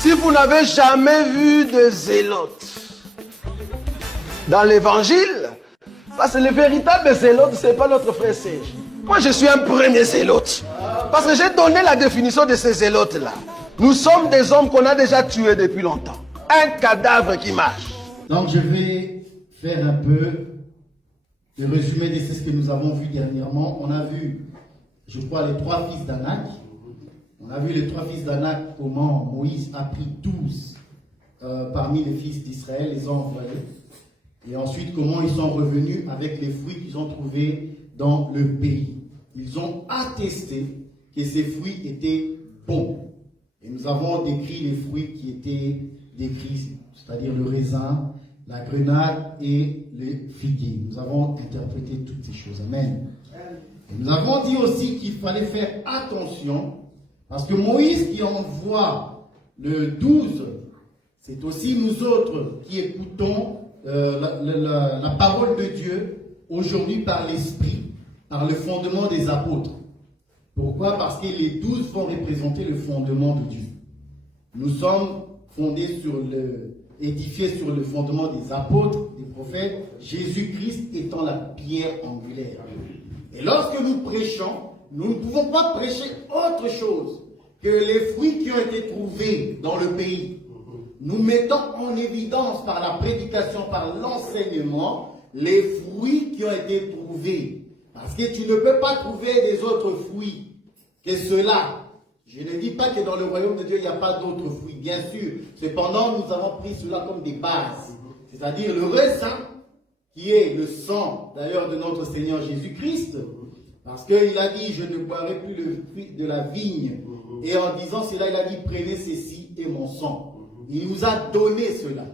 Si vous n'avez jamais vu de zélotes dans l'évangile, parce que le véritable zélote, ce n'est pas notre frère Serge. Moi, je suis un premier zélote. Parce que j'ai donné la définition de ces zélotes-là. Nous sommes des hommes qu'on a déjà tués depuis longtemps. Un cadavre qui marche. Donc, je vais faire un peu le résumé de ce que nous avons vu dernièrement. On a vu, je crois, les 3 fils d'Anak. On a vu les 3 fils d'Anak, comment Moïse a pris 12 parmi les fils d'Israël, les a envoyés. Et ensuite, comment ils sont revenus avec les fruits qu'ils ont trouvés dans le pays. Ils ont attesté que ces fruits étaient bons. Et nous avons décrit les fruits qui étaient décrits, c'est-à-dire le raisin, la grenade et le figuier. Nous avons interprété toutes ces choses. Amen. Et nous avons dit aussi qu'il fallait faire attention, parce que Moïse qui envoie le 12, c'est aussi nous autres qui écoutons la parole de Dieu aujourd'hui par l'Esprit, par le fondement des apôtres. Pourquoi? Parce que les 12 vont représenter le fondement de Dieu. Nous sommes édifiés sur le fondement des apôtres, des prophètes, Jésus-Christ étant la pierre angulaire. Et lorsque nous prêchons, nous ne pouvons pas prêcher autre chose que les fruits qui ont été trouvés dans le pays. Nous mettons en évidence par la prédication, par l'enseignement, les fruits qui ont été trouvés. Parce que tu ne peux pas trouver des autres fruits que ceux-là. Je ne dis pas que dans le royaume de Dieu, il n'y a pas d'autres fruits, bien sûr. Cependant, nous avons pris cela comme des bases. C'est-à-dire le raisin, qui est le sang, d'ailleurs, de notre Seigneur Jésus-Christ. Parce qu'il a dit, je ne boirai plus le fruit de la vigne. Et en disant cela, il a dit, prenez ceci et mon sang. Il nous a donné cela.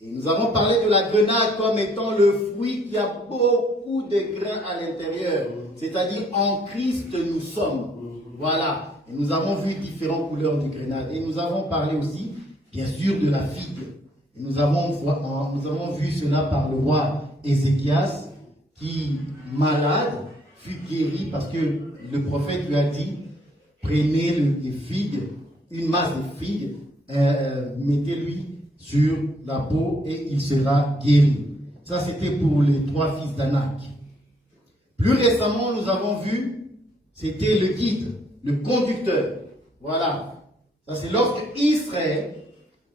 Et nous avons parlé de la grenade comme étant le fruit qui a beaucoup de grains à l'intérieur. C'est-à-dire en Christ nous sommes. Voilà. Et nous avons vu différentes couleurs de grenade. Et nous avons parlé aussi, bien sûr, de la figue. Et nous avons vu cela par le roi Ézéchias, qui, malade, fut guéri parce que le prophète lui a dit, prenez les figues, une masse de figues, mettez-lui sur la peau et il sera guéri. Ça, c'était pour les 3 fils d'Anak. Plus récemment, nous avons vu, c'était le guide, le conducteur. Voilà. Ça, c'est lorsque Israël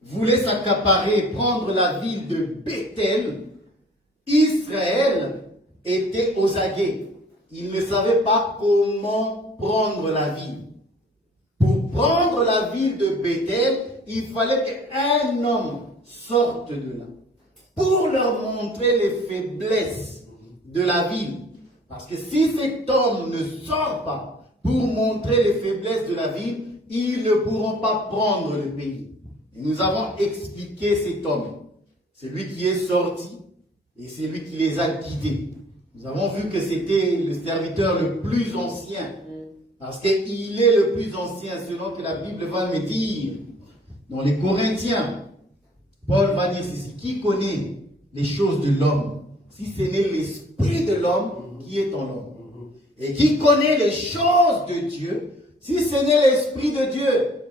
voulait s'accaparer, prendre la ville de Bethel. Israël était aux aguets. Il ne savait pas comment prendre la ville. Pour prendre la ville de Bethel, il fallait qu'un homme sorte de là pour leur montrer les faiblesses de la ville. Parce que si cet homme ne sort pas pour montrer les faiblesses de la ville, ils ne pourront pas prendre le pays. Et nous avons expliqué cet homme. C'est lui qui est sorti et c'est lui qui les a guidés. Nous avons vu que c'était le serviteur le plus ancien. Parce qu'il est le plus ancien, selon que la Bible va me dire. Dans les Corinthiens, Paul va dire ceci. Qui connaît les choses de l'homme, si ce n'est l'esprit de l'homme qui est en l'homme? Et qui connaît les choses de Dieu, si ce n'est l'esprit de Dieu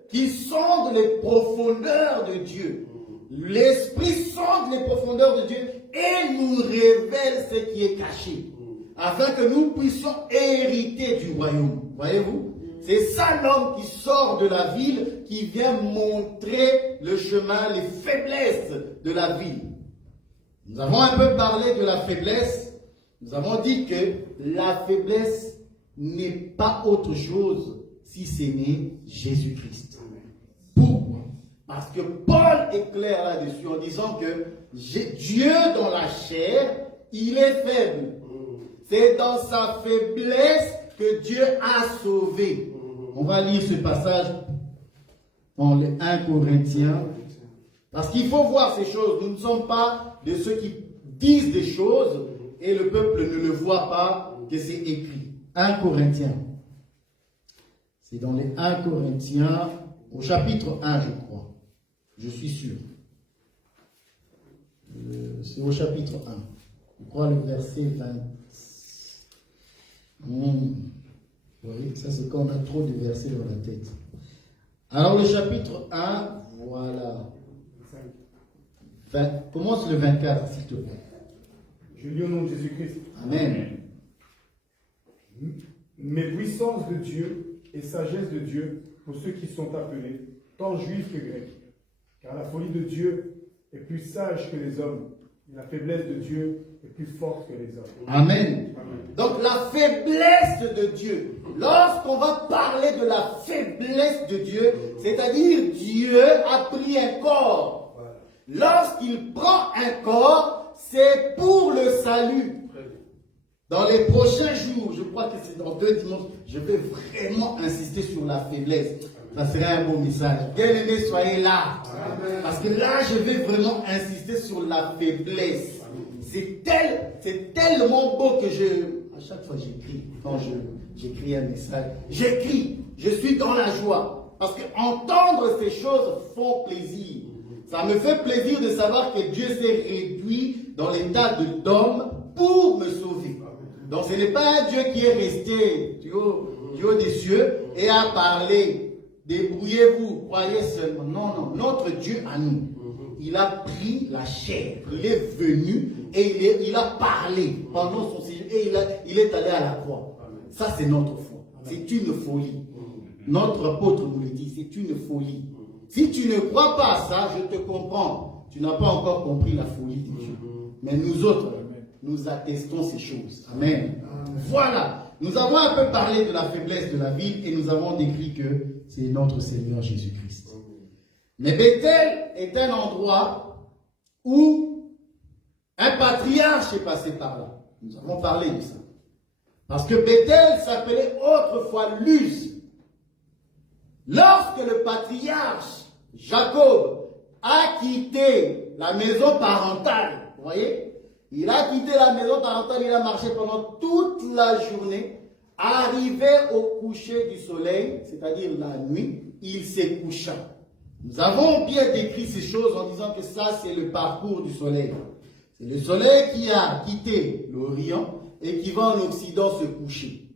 qui sonde les profondeurs de Dieu? L'esprit sonde les profondeurs de Dieu et nous révèle ce qui est caché, afin que nous puissions hériter du royaume. Voyez-vous? C'est ça l'homme qui sort de la ville, qui vient montrer le chemin, les faiblesses de la ville. Nous avons un peu parlé de la faiblesse. Nous avons dit que la faiblesse n'est pas autre chose si ce n'est Jésus-Christ. Pourquoi? Parce que Paul est clair là-dessus en disant que Dieu dans la chair, il est faible. C'est dans sa faiblesse que Dieu a sauvé. On va lire ce passage dans le 1 Corinthiens. Parce qu'il faut voir ces choses. Nous ne sommes pas de ceux qui disent des choses et le peuple ne le voit pas que c'est écrit. 1 Corinthiens. C'est dans les 1 Corinthiens, au chapitre 1, je crois. Je suis sûr. C'est au chapitre 1. Je crois le verset 20. Oui, ça c'est quand on a trop de versets dans la tête. Alors le chapitre 1, voilà. Commence le 24, s'il te plaît. Je lis au nom de Jésus-Christ. Amen. Mais puissance de Dieu et sagesse de Dieu pour ceux qui sont appelés, tant juifs que grecs. Car la folie de Dieu est plus sage que les hommes, et la faiblesse de Dieu est plus forte que les hommes. Amen. Amen. Donc la faiblesse de Dieu, lorsqu'on va parler de la faiblesse de Dieu, c'est-à-dire Dieu a pris un corps. Lorsqu'il prend un corps, c'est pour le salut. Dans les prochains jours, je crois que c'est dans 2 dimanches, je vais vraiment insister sur la faiblesse. Ça serait un beau message. Bien-aimés, soyez là. Parce que là, je vais vraiment insister sur la faiblesse. C'est tellement beau que à chaque fois j'écris, quand j'écris un message, j'écris, je suis dans la joie. Parce que entendre ces choses font plaisir. Ça me fait plaisir de savoir que Dieu s'est réduit dans l'état d'homme pour me sauver. Donc ce n'est pas un Dieu qui est resté du haut des cieux et a parlé, débrouillez-vous, croyez seulement. Non, notre Dieu à nous, il a pris la chair, il est venu et il a parlé pendant son séjour et il est allé à la croix. Ça c'est notre foi, c'est une folie. Notre apôtre nous le dit, c'est une folie. Si tu ne crois pas à ça, je te comprends. Tu n'as pas encore compris la folie de Dieu. Mais nous autres, nous attestons ces choses. Amen. Voilà. Nous avons un peu parlé de la faiblesse de la ville et nous avons décrit que c'est notre Seigneur Jésus-Christ. Mais Bethel est un endroit où un patriarche est passé par là. Nous avons parlé de ça. Parce que Bethel s'appelait autrefois Luz. Lorsque le patriarche Jacob a quitté la maison parentale, vous voyez, il a quitté la maison parentale, il a marché pendant toute la journée, arrivé au coucher du soleil, c'est-à-dire la nuit, il s'est couché. Nous avons bien décrit ces choses en disant que ça c'est le parcours du soleil. C'est le soleil qui a quitté l'Orient et qui va en Occident se coucher.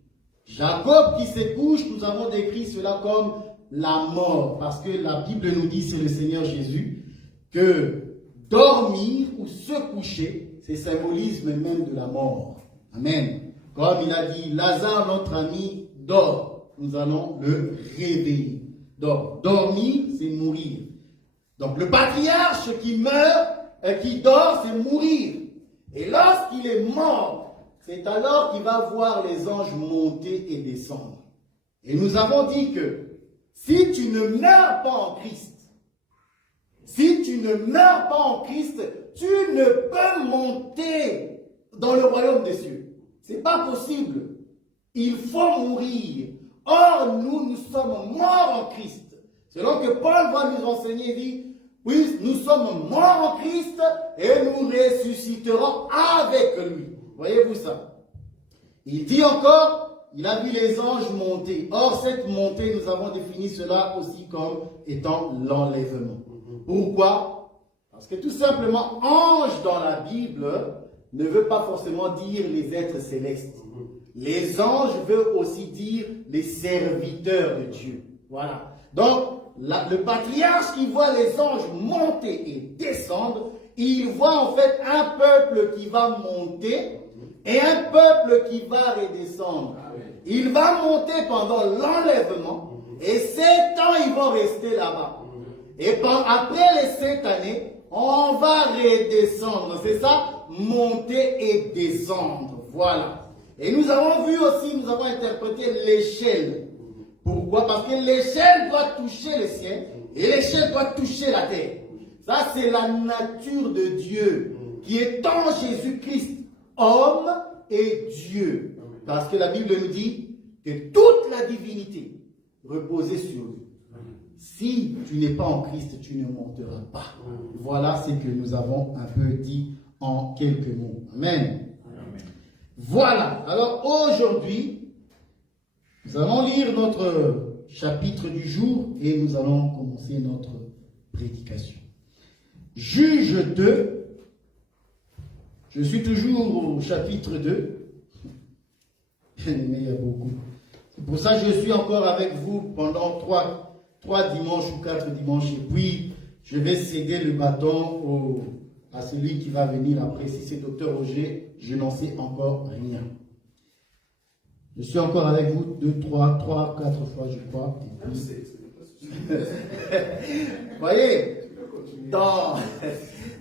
Jacob qui se couche, nous avons décrit cela comme la mort, parce que la Bible nous dit, c'est le Seigneur Jésus, que dormir ou se coucher, c'est symbolisme même de la mort. Amen. Comme il a dit, Lazare, notre ami, dort. Nous allons le réveiller. Donc, dormir, c'est mourir. Donc, le patriarche qui meurt, qui dort, c'est mourir. Et lorsqu'il est mort, c'est alors qu'il va voir les anges monter et descendre. Et nous avons dit que si tu ne meurs pas en Christ, si tu ne meurs pas en Christ, tu ne peux monter dans le royaume des cieux. Ce n'est pas possible. Il faut mourir. Or, nous sommes morts en Christ. Selon que Paul va nous enseigner, il dit, oui, nous sommes morts en Christ et nous ressusciterons avec lui. Voyez-vous ça? Il dit encore, il a vu les anges monter. Or, cette montée, nous avons défini cela aussi comme étant l'enlèvement. Pourquoi? Parce que tout simplement, ange dans la Bible ne veut pas forcément dire les êtres célestes. Les anges veulent aussi dire les serviteurs de Dieu. Voilà. Donc, le patriarche, il voit les anges monter et descendre. Il voit en fait un peuple qui va monter et un peuple qui va redescendre. Il va monter pendant l'enlèvement et 7 ans ils vont rester là-bas. Et après les 7 années, on va redescendre. C'est ça, monter et descendre. Voilà. Et nous avons vu aussi, nous avons interprété l'échelle. Pourquoi? Parce que l'échelle doit toucher le ciel et l'échelle doit toucher la terre. Ça, c'est la nature de Dieu qui est en Jésus-Christ, homme et Dieu. Parce que la Bible nous dit que toute la divinité reposait sur lui. Si tu n'es pas en Christ, tu ne monteras pas. Voilà ce que nous avons un peu dit en quelques mots. Amen. Voilà. Alors aujourd'hui, nous allons lire notre chapitre du jour et nous allons commencer notre prédication. Juge 2. Je suis toujours au chapitre 2. Mais il y a beaucoup. C'est pour ça que je suis encore avec vous pendant 3 dimanches ou 4 dimanches et puis je vais céder le bâton à celui qui va venir après. Si c'est Dr Roger, je n'en sais encore rien. Je suis encore avec vous 2, 3, 4 fois, je crois. Vous voyez,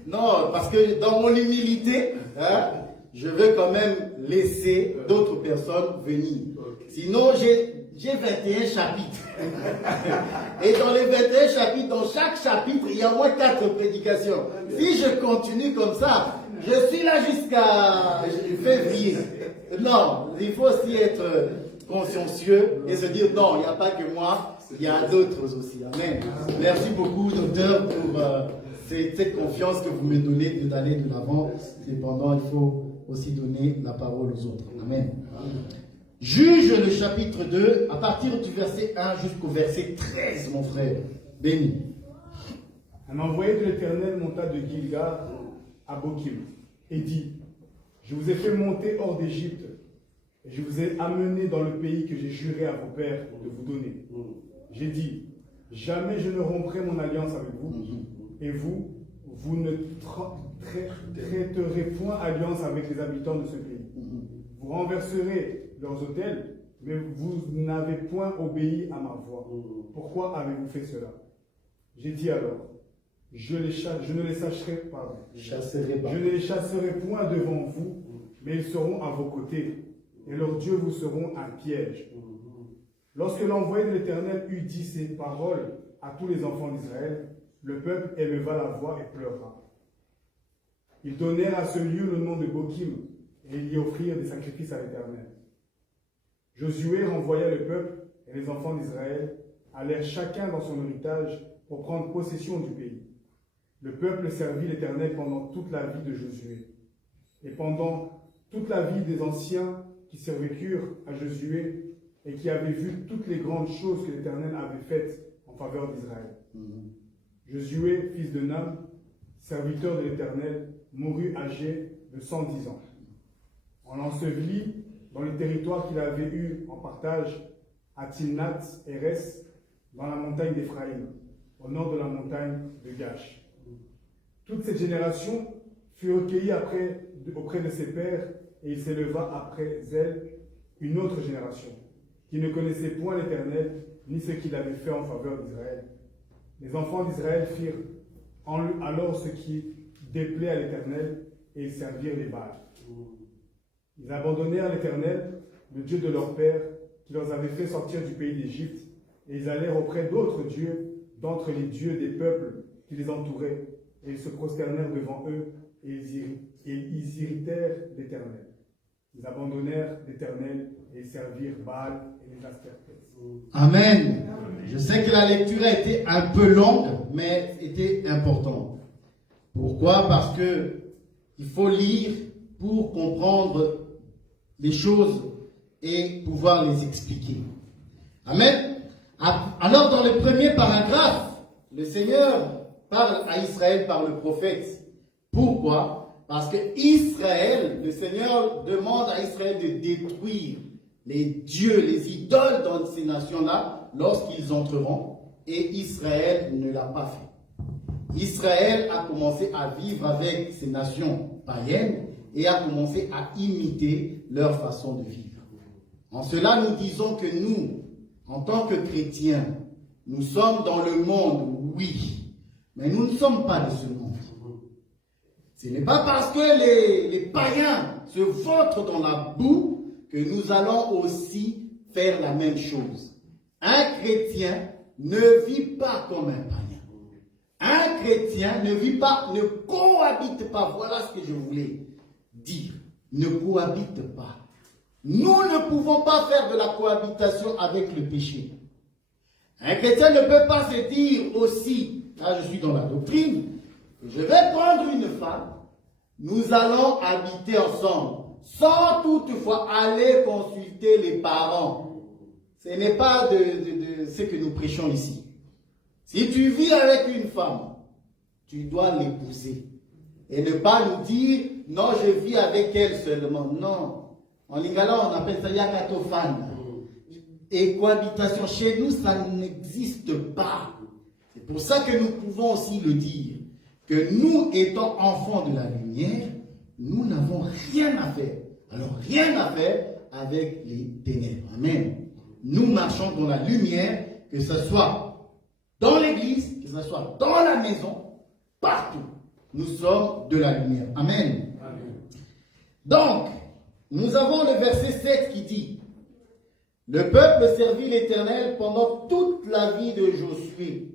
non, parce que dans mon humilité, hein, je veux quand même laisser d'autres personnes venir. Sinon, j'ai 21 chapitres. Et dans les 21 chapitres, dans chaque chapitre, il y a au moins 4 prédications. Si je continue comme ça, je suis là jusqu'à février. Non, il faut aussi être consciencieux et se dire non, il n'y a pas que moi, il y a d'autres aussi. Amen. Merci beaucoup, docteur, pour cette confiance que vous me donnez d'aller de l'avant. Cependant, il faut aussi donner la parole aux autres. Amen. Juge le chapitre 2, à partir du verset 1 jusqu'au verset 13, mon frère. Béni. Un envoyé de l'Éternel monta de Gilgal à Bokim et dit: Je vous ai fait monter hors d'Égypte, et je vous ai amené dans le pays que j'ai juré à vos pères de vous donner. J'ai dit: Jamais je ne romprai mon alliance avec vous, et vous ne traiterez point alliance avec les habitants de ce pays. Vous renverserez leurs autels, mais vous n'avez point obéi à ma voix. Pourquoi avez-vous fait cela? J'ai dit alors: je ne les chasserai point devant vous, mais ils seront à vos côtés, et leurs dieux vous seront un piège. Lorsque l'envoyé de l'Éternel eut dit ces paroles à tous les enfants d'Israël, le peuple éleva la voix et pleura. Ils donnèrent à ce lieu le nom de Bokim, et ils y offrirent des sacrifices à l'Éternel. Josué renvoya le peuple, et les enfants d'Israël allèrent chacun dans son héritage pour prendre possession du pays. Le peuple servit l'Éternel pendant toute la vie de Josué. Et pendant toute la vie des anciens qui survécurent à Josué et qui avaient vu toutes les grandes choses que l'Éternel avait faites en faveur d'Israël. Josué, fils de Nun, serviteur de l'Éternel, mourut âgé de 110 ans. On l'ensevelit dans le territoire qu'il avait eu en partage à Timnath-Hérès, dans la montagne d'Éphraïm, au nord de la montagne de Gash. Toute cette génération fut recueillie auprès de ses pères, et il s'éleva après elle une autre génération, qui ne connaissait point l'Éternel, ni ce qu'il avait fait en faveur d'Israël. Les enfants d'Israël firent alors ce qui déplaît à l'Éternel, et ils servirent les Baals. Ils abandonnèrent l'Éternel, le Dieu de leur père, qui leur avait fait sortir du pays d'Égypte, et ils allèrent auprès d'autres dieux, d'entre les dieux des peuples qui les entouraient, et ils se prosternèrent devant eux, et ils irritèrent l'Éternel. Ils abandonnèrent l'Éternel, et ils servirent Baal et les Astartés. Amen. Je sais que la lecture a été un peu longue, mais était importante. Pourquoi? Parce que il faut lire pour comprendre les choses et pouvoir les expliquer. Amen. Alors, dans le premier paragraphe, le Seigneur parle à Israël par le prophète. Pourquoi? Parce que Israël, le Seigneur demande à Israël de détruire les dieux, les idoles dans ces nations-là lorsqu'ils entreront, et Israël ne l'a pas fait. Israël a commencé à vivre avec ces nations païennes et a commencé à imiter leur façon de vivre. En cela, nous disons que nous, en tant que chrétiens, nous sommes dans le monde, oui, mais nous ne sommes pas de ce monde. Ce n'est pas parce que les païens se vautrent dans la boue que nous allons aussi faire la même chose. Un chrétien ne vit pas comme un païen. Un chrétien ne vit pas, ne cohabite pas. Voilà ce que je voulais dire. Ne cohabite pas. Nous ne pouvons pas faire de la cohabitation avec le péché. Un chrétien ne peut pas se dire aussi, là je suis dans la doctrine, je vais prendre une femme, nous allons habiter ensemble, sans toutefois aller consulter les parents. Ce n'est pas de ce que nous prêchons ici. Si tu vis avec une femme, tu dois l'épouser. Et ne pas nous dire, non, je vis avec elle seulement. Non. En lingala, on appelle ça yakatofan. et cohabitation. Chez nous, ça n'existe pas. C'est pour ça que nous pouvons aussi le dire, que nous, étant enfants de la lumière, nous n'avons rien à faire. Alors, rien à faire avec les ténèbres. Amen. Nous marchons dans la lumière, que ce soit dans l'église, que ce soit dans la maison, partout. Nous sommes de la lumière. Amen. Amen. Donc, nous avons le verset 7 qui dit: le peuple servit l'Éternel pendant toute la vie de Josué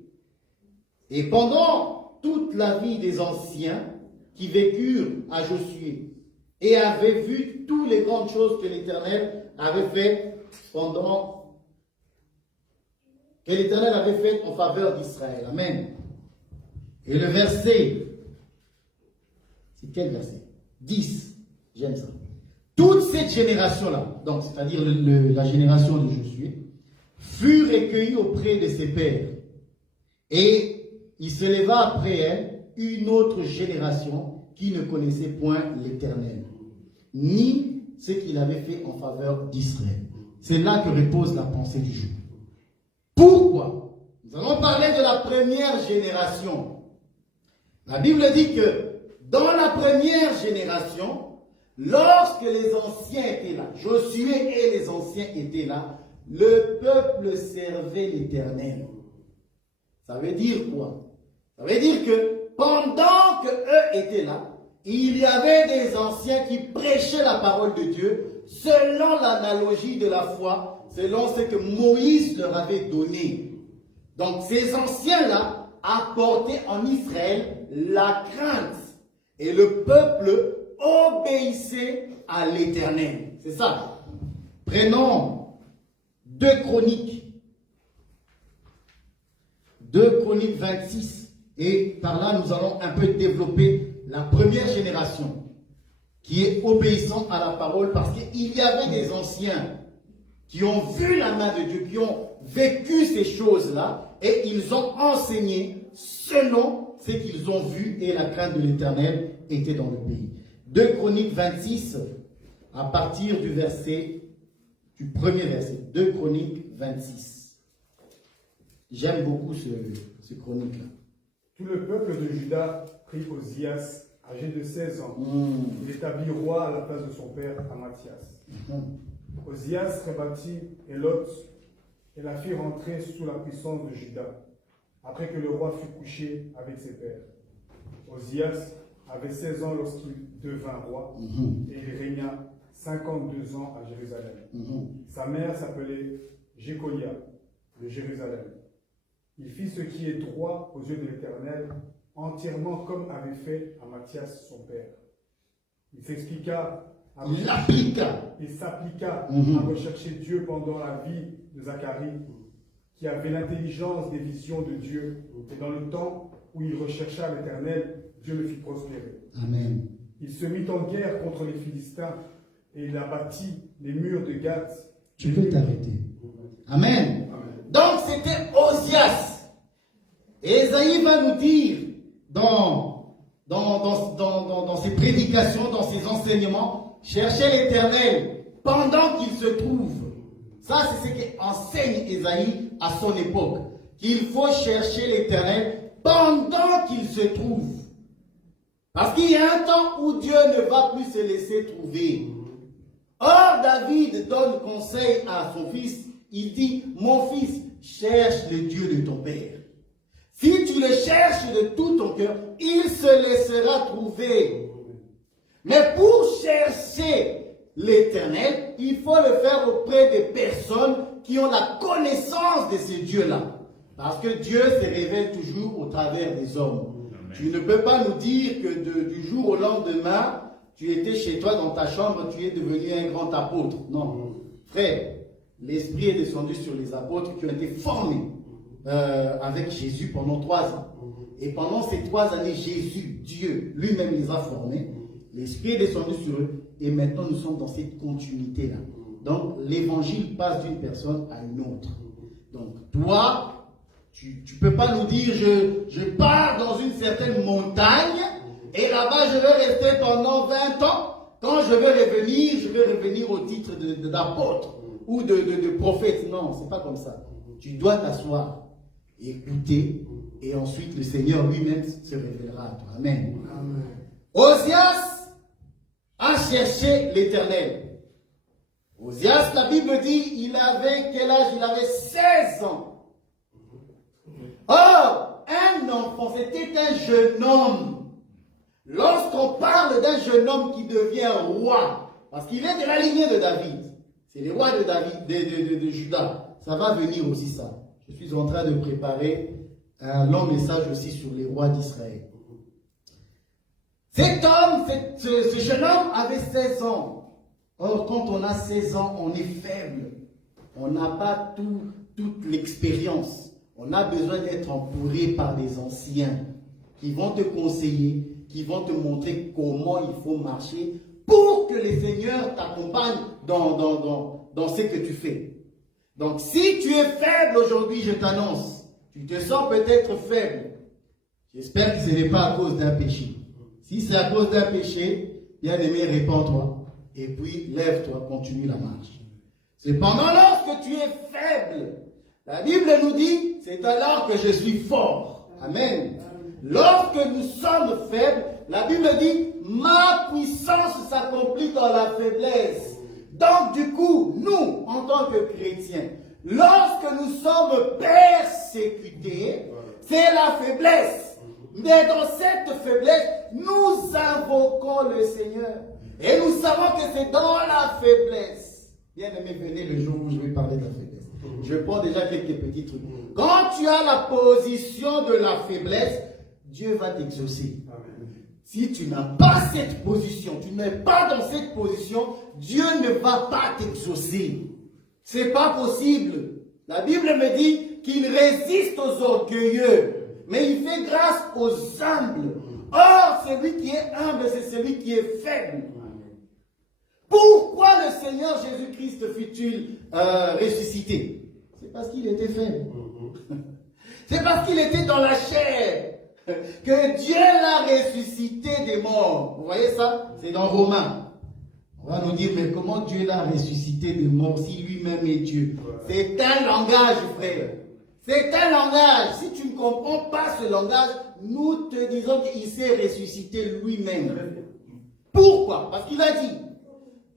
et pendant toute la vie des anciens qui vécurent à Josué et avaient vu toutes les grandes choses que l'Éternel avait faites en faveur d'Israël. Amen. Et le verset, c'est quel verset? 10. J'aime ça. Toute cette génération-là, donc c'est-à-dire la génération de Josué, fut recueillie auprès de ses pères. Et il se leva après elle une autre génération qui ne connaissait point l'Éternel, ni ce qu'il avait fait en faveur d'Israël. C'est là que repose la pensée du jour. Pourquoi? Nous allons parler de la première génération. La Bible dit que dans la première génération, lorsque les anciens étaient là, Josué et les anciens étaient là, le peuple servait l'Éternel. Ça veut dire quoi? Ça veut dire que pendant que eux étaient là, il y avait des anciens qui prêchaient la parole de Dieu selon l'analogie de la foi, selon ce que Moïse leur avait donné. Donc ces anciens-là apportaient en Israël la crainte et le peuple obéissait à l'Éternel. C'est ça. Prenons 2 Chroniques 26. Et par là, nous allons un peu développer la première génération qui est obéissante à la parole, parce qu'il y avait des anciens qui ont vu la main de Dieu, qui ont vécu ces choses-là, et ils ont enseigné selon ce qu'ils ont vu, et la crainte de l'Éternel était dans le pays. 2 Chroniques 26, à partir du premier verset. 2 Chroniques 26. J'aime beaucoup ce chronique-là. Tout le peuple de Juda prit Osias, âgé de 16 ans. Il établit roi à la place de son père Amathias. Osias rebâtit Élot et la fit rentrer sous la puissance de Juda, après que le roi fut couché avec ses pères. Osias avait 16 ans lorsqu'il devint roi, et il régna 52 ans à Jérusalem. Sa mère s'appelait Jécolia de Jérusalem. Il fit ce qui est droit aux yeux de l'Éternel, entièrement comme avait fait Amathias son père. Il s'appliqua à rechercher Dieu pendant la vie de Zacharie, qui avait l'intelligence des visions de Dieu, et dans le temps où il rechercha l'Éternel, Dieu le fit prospérer. Amen. Il se mit en guerre contre les Philistins et il abattit les murs de Gath. Tu peux t'arrêter. Amen. Donc c'était Osias. Et Esaïe va nous dire dans ses prédications, dans ses enseignements, cherchez l'Éternel pendant qu'il se trouve. Ça, c'est ce qu'enseigne Esaïe à son époque. Qu'il faut chercher l'Éternel pendant qu'il se trouve. Parce qu'il y a un temps où Dieu ne va plus se laisser trouver. Or, David donne conseil à son fils. Il dit, mon fils, cherche le Dieu de ton père. Si tu le cherches de tout ton cœur, il se laissera trouver. Mais pour chercher l'Éternel, il faut le faire auprès des personnes qui ont la connaissance de ce Dieu-là. Parce que Dieu se révèle toujours au travers des hommes. Amen. Tu ne peux pas nous dire que du jour au lendemain, tu étais chez toi dans ta chambre, tu es devenu un grand apôtre. Non. Frère, l'Esprit est descendu sur les apôtres qui ont été formés avec Jésus pendant 3 ans. Et pendant ces 3 années, Jésus, Dieu, lui-même les a formés. L'Esprit est descendu sur eux. Et maintenant, nous sommes dans cette continuité-là. Donc, l'évangile passe d'une personne à une autre. Donc, toi, tu ne peux pas nous dire, je pars dans une certaine montagne, et là-bas, je vais rester pendant 20 ans. Quand je vais revenir au titre d'apôtre. ou de prophète. Non, c'est pas comme ça. Tu dois t'asseoir, écouter, et ensuite le Seigneur lui-même se révélera à toi. Amen. Amen. Osias a cherché l'Éternel. Osias, la Bible dit, il avait quel âge? Il avait 16 ans. Or, un enfant, c'était un jeune homme. Lorsqu'on parle d'un jeune homme qui devient roi, parce qu'il est de la lignée de David, c'est le roi de David, de Juda, ça va venir aussi ça. Je suis en train de préparer un long message aussi sur les rois d'Israël. Cet homme, ce jeune homme avait 16 ans. Or, quand on a 16 ans, on est faible. On n'a pas toute l'expérience. On a besoin d'être entouré par des anciens qui vont te conseiller, qui vont te montrer comment il faut marcher pour que le Seigneur t'accompagne dans ce que tu fais. Donc, si tu es faible aujourd'hui, je t'annonce, tu te sens peut-être faible. J'espère que ce n'est pas à cause d'un péché. Si c'est à cause d'un péché, bien-aimé, répands-toi. Et puis, lève-toi, continue la marche. Cependant, lorsque tu es faible, la Bible nous dit, c'est alors que je suis fort. Amen. Lorsque nous sommes faibles, la Bible dit, ma puissance s'accomplit dans la faiblesse. Donc, du coup, nous, en tant que chrétiens, lorsque nous sommes persécutés, c'est la faiblesse. Mais dans cette faiblesse, nous invoquons le Seigneur. Et nous savons que c'est dans la faiblesse. Bien aimé, venez le jour où je vais parler de la faiblesse. Je prends déjà quelques petits trucs. Quand tu as la position de la faiblesse, Dieu va t'exaucer. Si tu n'as pas cette position, tu n'es pas dans cette position, Dieu ne va pas t'exaucer. C'est pas possible. La Bible me dit qu'il résiste aux orgueilleux, mais il fait grâce aux humbles. Or, celui qui est humble, c'est celui qui est faible. Pourquoi le Seigneur Jésus-Christ fut-il ressuscité? C'est parce qu'il était faible. C'est parce qu'il était dans la chair que Dieu l'a ressuscité des morts. Vous voyez ça? C'est dans Romains. On va nous dire, mais comment Dieu l'a ressuscité des morts si lui-même est Dieu? C'est un langage, frère. C'est un langage. Si tu ne comprends pas ce langage, nous te disons qu'il s'est ressuscité lui-même. Pourquoi? Parce qu'il a dit,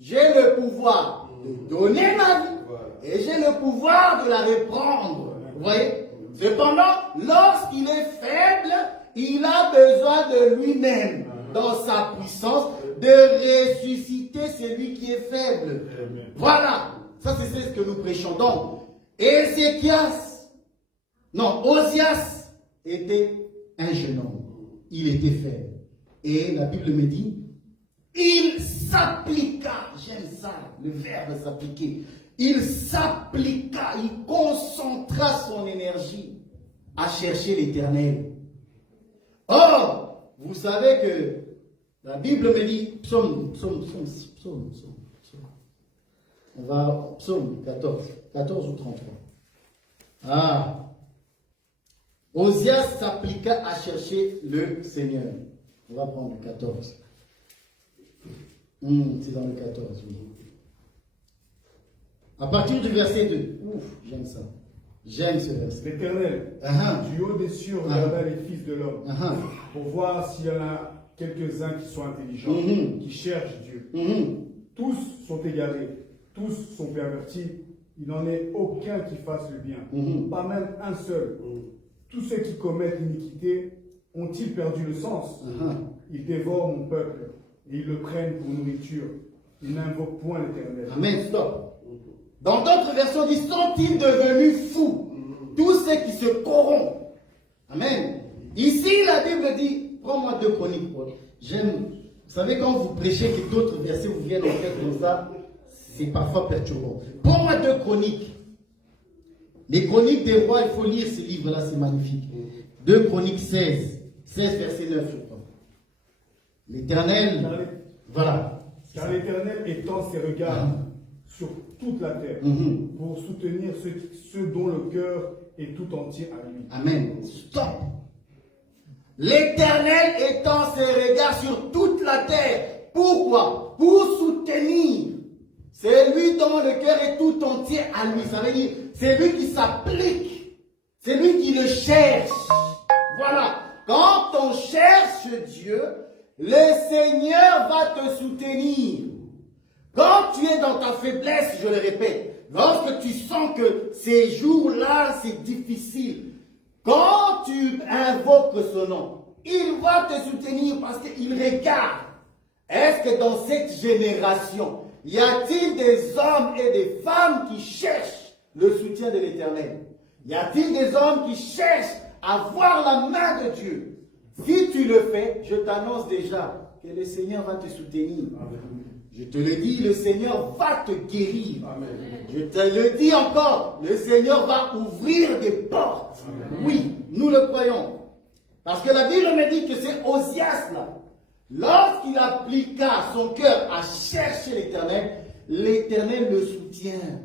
j'ai le pouvoir de donner ma vie et j'ai le pouvoir de la reprendre. Vous voyez? Cependant, lorsqu'il est faible, il a besoin de lui-même, dans sa puissance, de ressusciter celui qui est faible. Voilà. Ça, c'est ce que nous prêchons. Donc, Osias était un jeune homme. Il était faible. Et la Bible me dit, il s'appliqua, j'aime ça, le verbe s'appliquer. Il s'appliqua, il concentra son énergie à chercher l'Éternel. Or, vous savez que la Bible me dit, psaume. On va, psaume 14 ou 33. Ah, Osias s'appliqua à chercher le Seigneur. On va prendre le 14. C'est dans le 14, oui. À partir du verset 2. Ouf, j'aime ça. J'aime ce verset. L'Éternel, du haut des cieux, regarda les fils de l'homme pour voir s'il y en a quelques-uns qui sont intelligents, qui cherchent Dieu. Tous sont égarés, tous sont pervertis. Il n'en est aucun qui fasse le bien, pas même un seul. Tous ceux qui commettent l'iniquité ont-ils perdu le sens? Ils dévorent mon peuple et ils le prennent pour nourriture. Ils n'invoquent point l'Éternel. Amen, stop. Dans d'autres versions, dit, sont-ils devenus fous? Tous ceux qui se corrompent. Amen. Ici, la Bible dit, prends-moi 2 Chroniques. J'aime, vous savez, quand vous prêchez que d'autres versets vous viennent en tête comme ça, c'est parfois perturbant. Prends-moi 2 Chroniques. Les Chroniques des rois, il faut lire ce livre-là, c'est magnifique. 2 Chroniques 16 verset 9, je crois. L'Éternel, voilà. Car l'Éternel étend ses regards sur toute la terre pour soutenir ceux dont le cœur est tout entier à lui. Amen. Stop. L'Éternel étend ses regards sur toute la terre. Pourquoi? Pour soutenir C'est lui dont le cœur est tout entier à lui. Ça veut dire, c'est lui qui s'applique. C'est lui qui le cherche. Voilà. Quand on cherche Dieu, le Seigneur va te soutenir. Quand tu es dans ta faiblesse, je le répète, lorsque tu sens que ces jours-là, c'est difficile, quand tu invoques son nom, il va te soutenir parce qu'il regarde. Est-ce que dans cette génération, y a-t-il des hommes et des femmes qui cherchent le soutien de l'Éternel? Y a-t-il des hommes qui cherchent à voir la main de Dieu? Si tu le fais, je t'annonce déjà que le Seigneur va te soutenir. Amen. Je te le dis, le Seigneur va te guérir. Amen. Je te le dis encore, le Seigneur va ouvrir des portes. Amen. Oui, nous le croyons. Parce que la Bible me dit que c'est Osias là. Lorsqu'il appliqua son cœur à chercher l'Éternel, l'Éternel le soutient.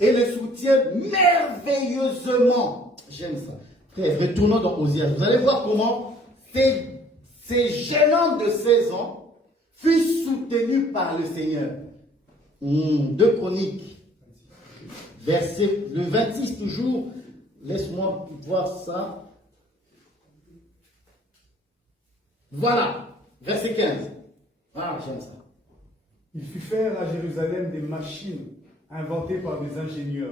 Et le soutient merveilleusement. J'aime ça. Frère, retournons dans Osias. Vous allez voir comment ces jeunes hommes de 16 ans furent soutenus par le Seigneur. 2 Chroniques, verset le 26 toujours. Laisse-moi voir ça. Voilà. Verset 15. Ah, j'aime ça. Il fit faire à Jérusalem des machines inventées par des ingénieurs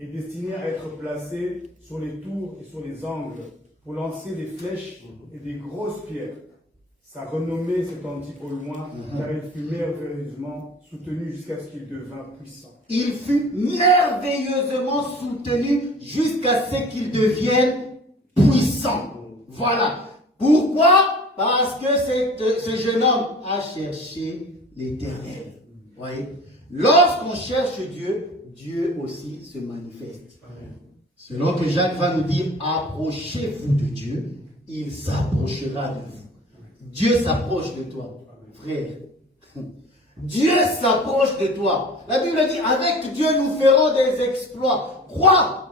et destinées à être placées sur les tours et sur les angles pour lancer des flèches et des grosses pierres. Sa renommée s'étendit au loin car il fut merveilleusement soutenu jusqu'à ce qu'il devint puissant. Il fut merveilleusement soutenu jusqu'à ce qu'il devienne puissant. Voilà. Pourquoi? Parce que ce jeune homme a cherché l'Éternel. Voyez? Lorsqu'on cherche Dieu, Dieu aussi se manifeste. Selon que Jacques va nous dire, approchez-vous de Dieu, il s'approchera de vous. Dieu s'approche de toi, frère. Dieu s'approche de toi. La Bible dit, avec Dieu nous ferons des exploits. Crois.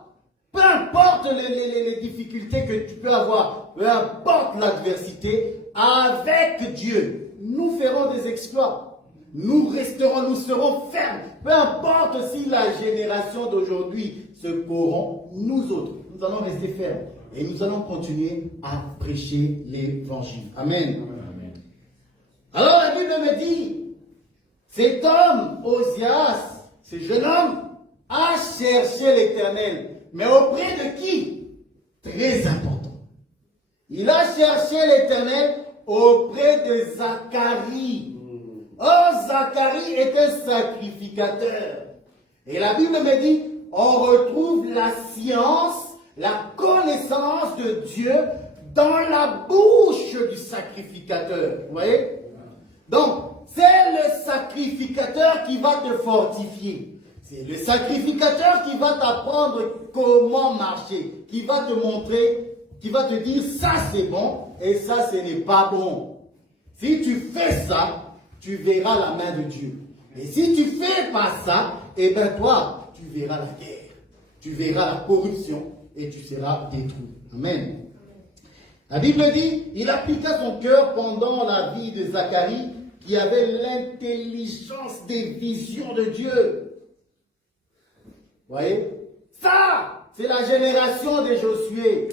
Peu importe les difficultés que tu peux avoir, peu importe l'adversité, avec Dieu, nous ferons des exploits. Nous serons fermes. Peu importe si la génération d'aujourd'hui se corrompt, nous autres, nous allons rester fermes. Et nous allons continuer à prêcher l'évangile. Amen. Amen. Alors la Bible me dit, cet homme, Osias, ce jeune homme, a cherché l'Éternel. Mais auprès de qui? Très important. Il a cherché l'Éternel auprès de Zacharie. Or, Zacharie est un sacrificateur. Et la Bible me dit, on retrouve la science, la connaissance de Dieu dans la bouche du sacrificateur. Vous voyez? Donc, c'est le sacrificateur qui va te fortifier. C'est le sacrificateur qui va t'apprendre comment marcher, qui va te montrer, qui va te dire ça c'est bon et ça ce n'est pas bon. Si tu fais ça, tu verras la main de Dieu. Et si tu fais pas ça, eh bien toi, tu verras la guerre, tu verras la corruption et tu seras détruit. Amen. La Bible dit, il appliqua son cœur pendant la vie de Zacharie qui avait l'intelligence des visions de Dieu. Vous voyez? Ça, c'est la génération de Josué.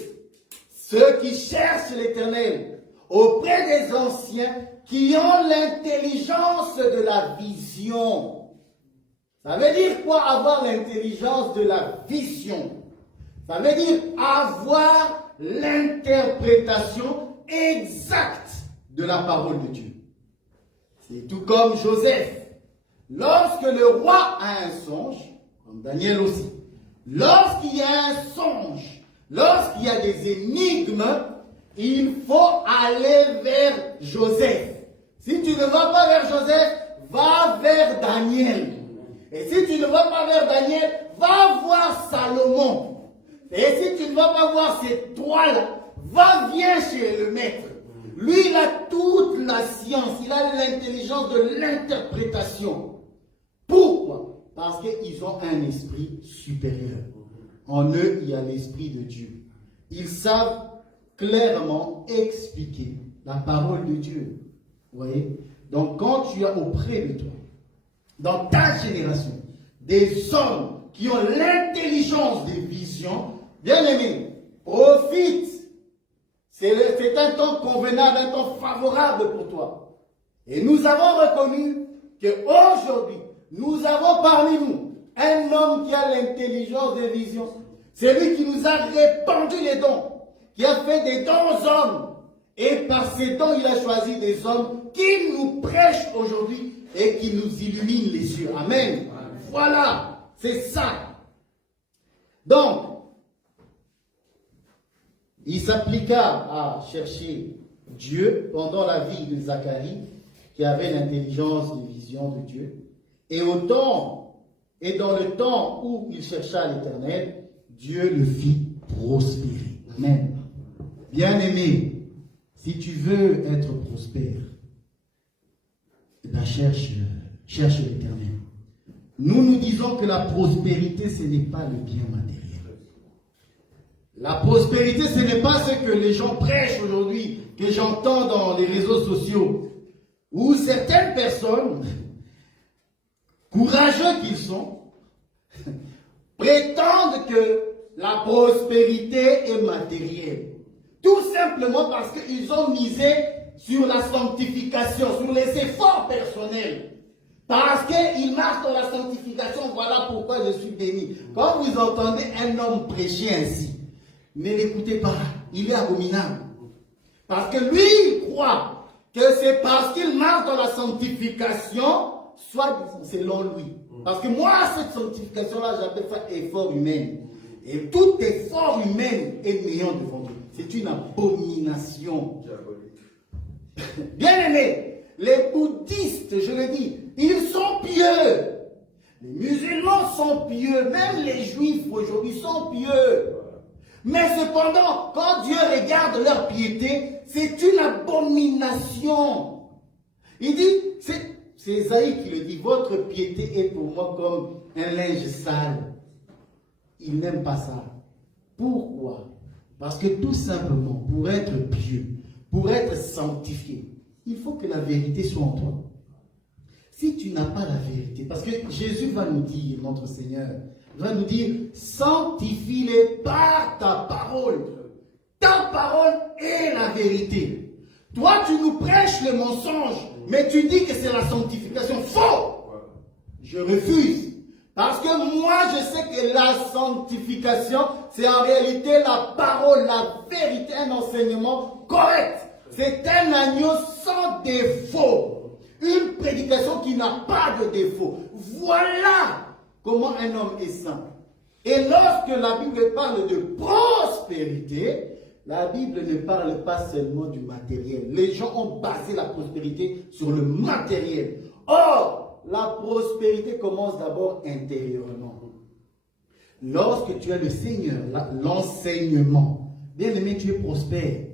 Ceux qui cherchent l'Éternel auprès des anciens qui ont l'intelligence de la vision. Ça veut dire quoi avoir l'intelligence de la vision? Ça veut dire avoir l'interprétation exacte de la parole de Dieu. C'est tout comme Joseph. Lorsque le roi a un songe, comme Daniel aussi, lorsqu'il y a un songe, lorsqu'il y a des énigmes, il faut aller vers Joseph. Si tu ne vas pas vers Joseph, va vers Daniel. Et si tu ne vas pas vers Daniel, va voir Salomon. Et si tu ne vas pas voir ces trois-là, viens chez le maître. Lui, il a toute la science, il a l'intelligence de l'interprétation. Pourquoi? Parce qu'ils ont un esprit supérieur. En eux, il y a l'esprit de Dieu. Ils savent clairement expliquer la parole de Dieu. Vous voyez? Donc, quand tu as auprès de toi dans ta génération, des hommes qui ont l'intelligence des visions, bien aimés, profite. C'est un temps convenable, un temps favorable pour toi. Et nous avons reconnu qu'aujourd'hui, nous avons parmi nous un homme qui a l'intelligence des visions. C'est lui qui nous a répandu les dons, qui a fait des dons aux hommes. Et par ces dons, il a choisi des hommes qui nous prêchent aujourd'hui et qui nous illuminent les yeux. Amen. Voilà, c'est ça. Donc, il s'appliqua à chercher Dieu pendant la vie de Zacharie, qui avait l'intelligence des visions de Dieu. Et dans le temps où il chercha l'Éternel, Dieu le fit prospérer. Amen. Bien-aimé, si tu veux être prospère, ben cherche l'Éternel. Nous disons que la prospérité, ce n'est pas le bien matériel. La prospérité, ce n'est pas ce que les gens prêchent aujourd'hui, que j'entends dans les réseaux sociaux, où certaines personnes, courageux qu'ils sont, prétendent que la prospérité est matérielle. Tout simplement parce qu'ils ont misé sur la sanctification, sur les efforts personnels. Parce qu'ils marchent dans la sanctification, voilà pourquoi je suis béni. Quand vous entendez un homme prêcher ainsi, ne l'écoutez pas, il est abominable. Parce que lui, il croit que c'est parce qu'il marche dans la sanctification, soit selon lui. Parce que moi, cette sanctification-là, j'appelle ça effort humain. Et tout effort humain est néant devant Dieu. C'est une abomination. Bien aimé, les bouddhistes, je le dis, ils sont pieux. Les musulmans sont pieux. Même les juifs aujourd'hui sont pieux. Mais cependant, quand Dieu regarde leur piété, c'est une abomination. Il dit, c'est Esaïe qui le dit, votre piété est pour moi comme un linge sale. Il n'aime pas ça. Pourquoi? Parce que tout simplement, pour être pieux, pour être sanctifié, il faut que la vérité soit en toi. Si tu n'as pas la vérité, parce que Jésus va nous dire, notre Seigneur, va nous dire, sanctifie-les par ta parole. Ta parole est la vérité. Toi, tu nous prêches le mensonge, mais tu dis que c'est la sanctification. Faux! Je refuse. Parce que moi, je sais que la sanctification, c'est en réalité la parole, la vérité, un enseignement correct. C'est un agneau sans défaut. Une prédication qui n'a pas de défaut. Voilà comment un homme est saint. Et lorsque la Bible parle de prospérité, la Bible ne parle pas seulement du matériel. Les gens ont basé la prospérité sur le matériel. Or, la prospérité commence d'abord intérieurement. Lorsque tu as le Seigneur, l'enseignement, bien aimé, tu es prospère.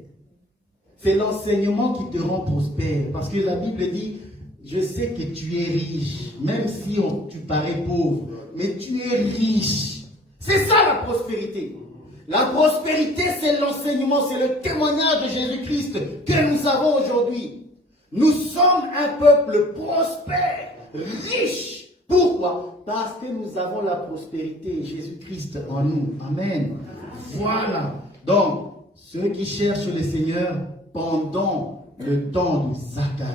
C'est l'enseignement qui te rend prospère. Parce que la Bible dit, je sais que tu es riche, même si tu parais pauvre, mais tu es riche. C'est ça la prospérité. La prospérité, c'est l'enseignement, c'est le témoignage de Jésus-Christ que nous avons aujourd'hui. Nous sommes un peuple prospère, riche. Pourquoi? Parce que nous avons la prospérité, Jésus-Christ en nous. Amen. Voilà. Donc, ceux qui cherchent le Seigneur pendant le temps de Zacharie,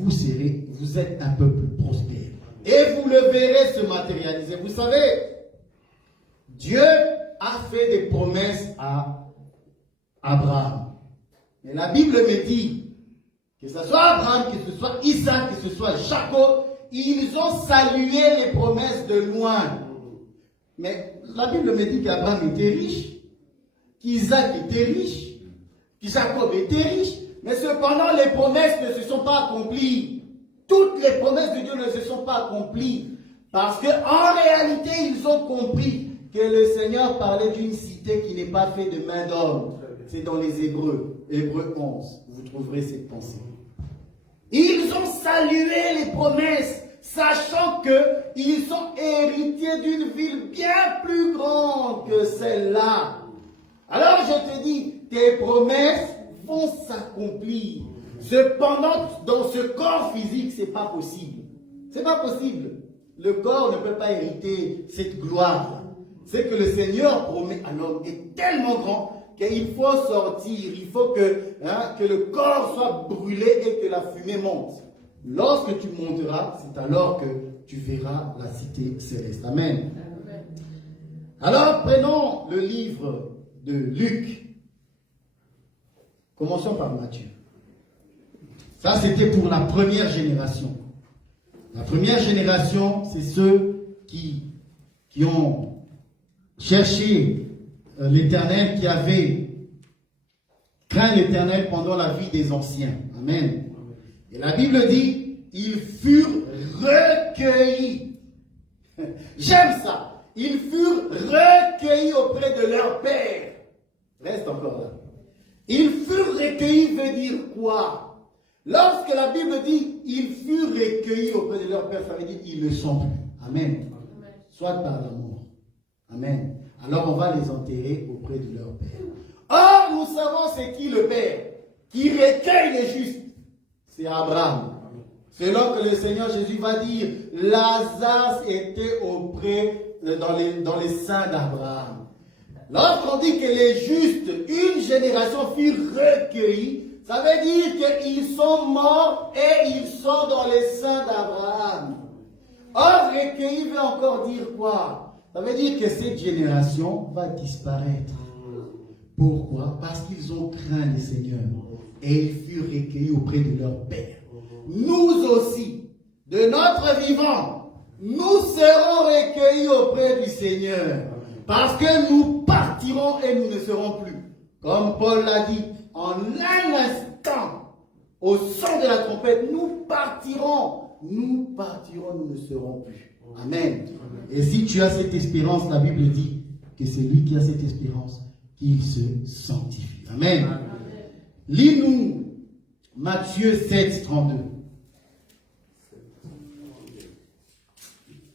vous êtes un peuple prospère. Et vous le verrez se matérialiser. Vous savez, Dieu a fait des promesses à Abraham. Et la Bible me dit que ce soit Abraham, que ce soit Isaac, que ce soit Jacob, ils ont salué les promesses de loin. Mais la Bible me dit qu'Abraham était riche, qu'Isaac était riche, que Jacob était riche. Mais cependant, les promesses ne se sont pas accomplies. Toutes les promesses de Dieu ne se sont pas accomplies. Parce qu'en réalité, ils ont compris que le Seigneur parlait d'une cité qui n'est pas faite de main d'homme. C'est dans les Hébreux, Hébreux 11, vous trouverez cette pensée. Ils ont salué les promesses, sachant qu'ils sont héritiers d'une ville bien plus grande que celle-là. Alors je te dis, tes promesses vont s'accomplir. Cependant, dans ce corps physique, ce n'est pas possible. Ce n'est pas possible. Le corps ne peut pas hériter cette gloire. Ce que le Seigneur promet à l'homme est tellement grand qu'il faut sortir, il faut que le corps soit brûlé et que la fumée monte. Lorsque tu monteras, c'est alors que tu verras la cité céleste. Amen. Alors prenons le livre de Luc. Commençons par Matthieu. Ça, c'était pour la première génération. La première génération, c'est ceux qui ont cherché l'Éternel, qui avaient craint l'Éternel pendant la vie des anciens. Amen. Et la Bible dit, ils furent recueillis. J'aime ça. Ils furent recueillis auprès de leur Père. Reste encore là. Ils furent recueillis veut dire quoi? Lorsque la Bible dit ils furent recueillis auprès de leur Père, ça veut dire ils ne sont plus. Amen. Soit par la mort. Amen. Alors on va les enterrer auprès de leur Père. Or, nous savons c'est qui le Père qui recueille les justes. C'est Abraham. C'est là que le Seigneur Jésus va dire Lazare était auprès, dans les seins d'Abraham. Lorsqu'on dit que les justes, une génération furent recueillis, ça veut dire qu'ils sont morts et ils sont dans les seins d'Abraham. Or, recueillis veut encore dire quoi? Ça veut dire que cette génération va disparaître. Pourquoi? Parce qu'ils ont craint le Seigneur et ils furent recueillis auprès de leur Père. Nous aussi, de notre vivant, nous serons recueillis auprès du Seigneur. Parce que nous partirons et nous ne serons plus. Comme Paul l'a dit, en un instant, au son de la trompette, nous partirons. Nous partirons, nous ne serons plus. Amen. Et si tu as cette espérance, la Bible dit que c'est lui qui a cette espérance, qu'il se sanctifie. Amen. Lis-nous Matthieu 7, 32.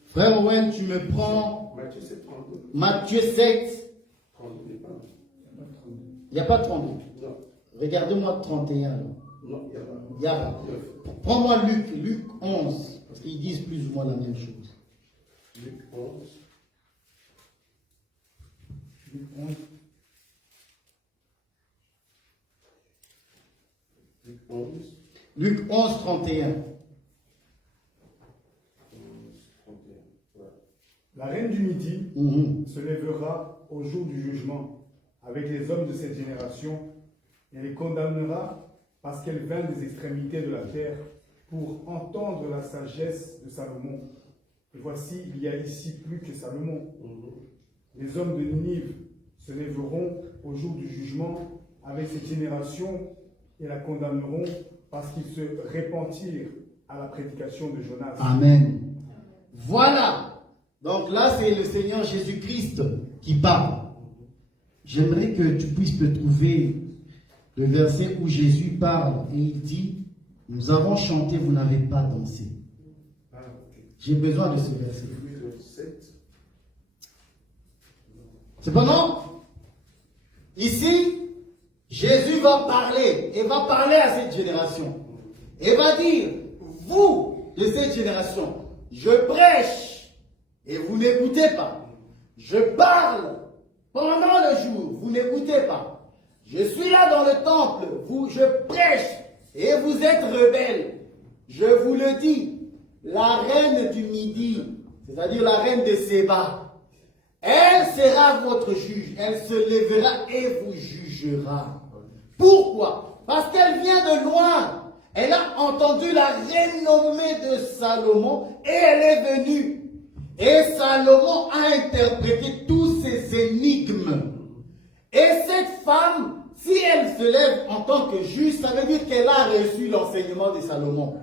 Frère Owen, tu me prends Matthieu 7. Il n'y a pas 32. Non. Regardez-moi 31. Non, il n'y a pas. Prends-moi Luc 11, parce qu'ils disent plus ou moins la même chose. Luc 11. Luc 11. Luc 11. Luc 11, 31. La reine du Midi se lèvera au jour du jugement avec les hommes de cette génération et les condamnera parce qu'elle vint des extrémités de la terre pour entendre la sagesse de Salomon. Et voici, il y a ici plus que Salomon. Les hommes de Ninive se lèveront au jour du jugement avec cette génération et la condamneront parce qu'ils se repentirent à la prédication de Jonas. Amen. Voilà. Donc là, c'est le Seigneur Jésus-Christ qui parle. J'aimerais que tu puisses te trouver le verset où Jésus parle et il dit, nous avons chanté, vous n'avez pas dansé. J'ai besoin de ce verset. Cependant, ici, Jésus va parler et va parler à cette génération. Et va dire, vous de cette génération, je prêche. Et vous n'écoutez pas. Je parle pendant le jour, vous n'écoutez pas. Je suis là dans le temple, je prêche et vous êtes rebelles. Je vous le dis, la reine du Midi, c'est-à-dire la reine de Séba, elle sera votre juge. Elle se lèvera et vous jugera. Pourquoi? Parce qu'elle vient de loin. Elle a entendu la renommée de Salomon et elle est venue. Et Salomon a interprété tous ces énigmes. Et cette femme, si elle se lève en tant que juge, ça veut dire qu'elle a reçu l'enseignement de Salomon.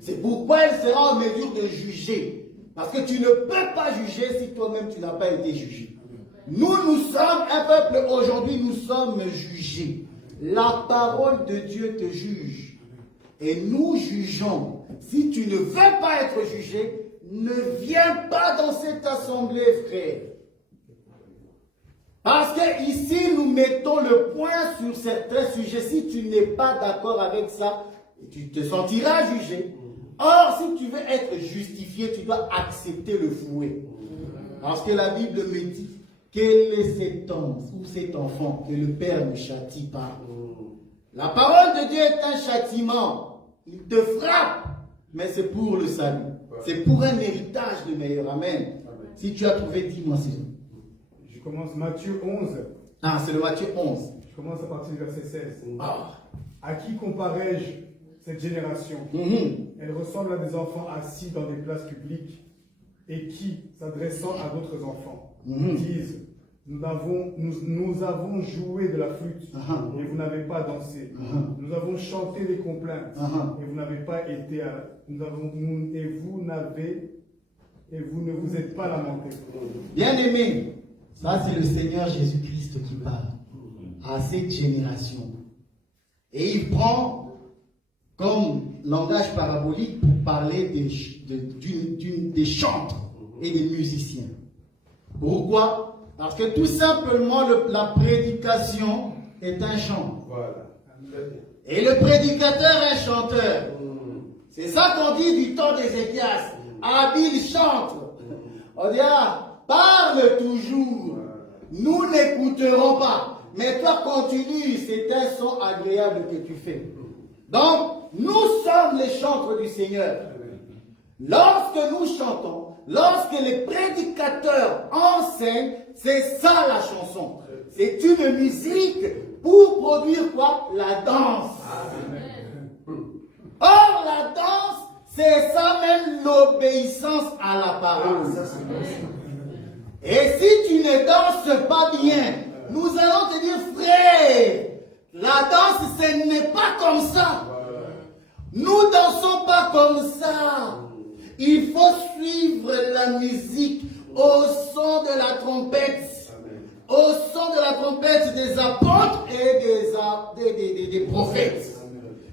C'est pourquoi elle sera en mesure de juger. Parce que tu ne peux pas juger si toi-même tu n'as pas été jugé. Nous sommes un peuple, aujourd'hui nous sommes jugés. La parole de Dieu te juge. Et nous jugeons. Si tu ne veux pas être jugé, ne viens pas dans cette assemblée, frère. Parce que ici, nous mettons le point sur certains sujets. Si tu n'es pas d'accord avec ça, tu te sentiras jugé. Or, si tu veux être justifié, tu dois accepter le fouet. Parce que la Bible me dit, quel est cet homme ou cet enfant que le Père ne châtie pas? La parole de Dieu est un châtiment. Il te frappe, mais c'est pour le salut. C'est pour un héritage de meilleur. Amen. Si tu as trouvé, dis-moi c'est. Je commence Matthieu 11. Ah, c'est le Matthieu 11. Je commence à partir du verset 16. Ah. À qui comparais-je cette génération? Elle ressemble à des enfants assis dans des places publiques et qui, s'adressant à d'autres enfants, disent, nous avons joué de la flûte et vous n'avez pas dansé. Nous avons chanté des complaintes et vous n'avez pas été et vous ne vous êtes pas lamenté. Bien-aimé, ça c'est le Seigneur Jésus-Christ qui parle à cette génération. Et il prend comme langage parabolique pour parler des chantres et des musiciens. Pourquoi? Parce que tout simplement la prédication est un chant. Voilà. Et le prédicateur est un chanteur. C'est ça qu'on dit du temps d'Ézéchias. Habile chante. On dit, parle toujours. Nous n'écouterons pas. Mais toi continue, c'est un son agréable que tu fais. Donc, nous sommes les chantres du Seigneur. Lorsque nous chantons, lorsque les prédicateurs enseignent, c'est ça la chanson. C'est une musique pour produire quoi? La danse. Or, la danse, c'est ça même l'obéissance à la parole. Et si tu ne danses pas bien, nous allons te dire, frère, la danse, ce n'est pas comme ça. Nous dansons pas comme ça. Il faut suivre la musique au son de la trompette. Au son de la trompette des apôtres et des prophètes.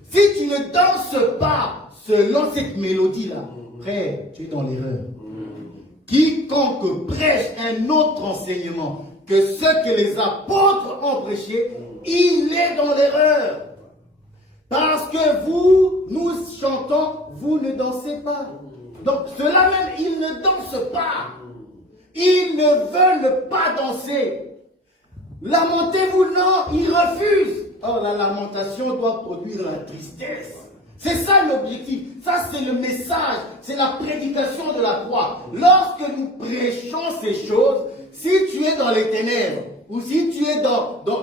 Si tu ne danses pas selon cette mélodie-là, frère, tu es dans l'erreur. Quiconque prêche un autre enseignement que ce que les apôtres ont prêché, il est dans l'erreur. Parce que nous chantons, vous ne dansez pas. Donc ceux-là même, ils ne dansent pas. Ils ne veulent pas danser. Lamentez-vous, non, ils refusent. Or, la lamentation doit produire la tristesse. C'est ça l'objectif. Ça, c'est le message. C'est la prédication de la croix. Lorsque nous prêchons ces choses, si tu es dans les ténèbres, ou si tu es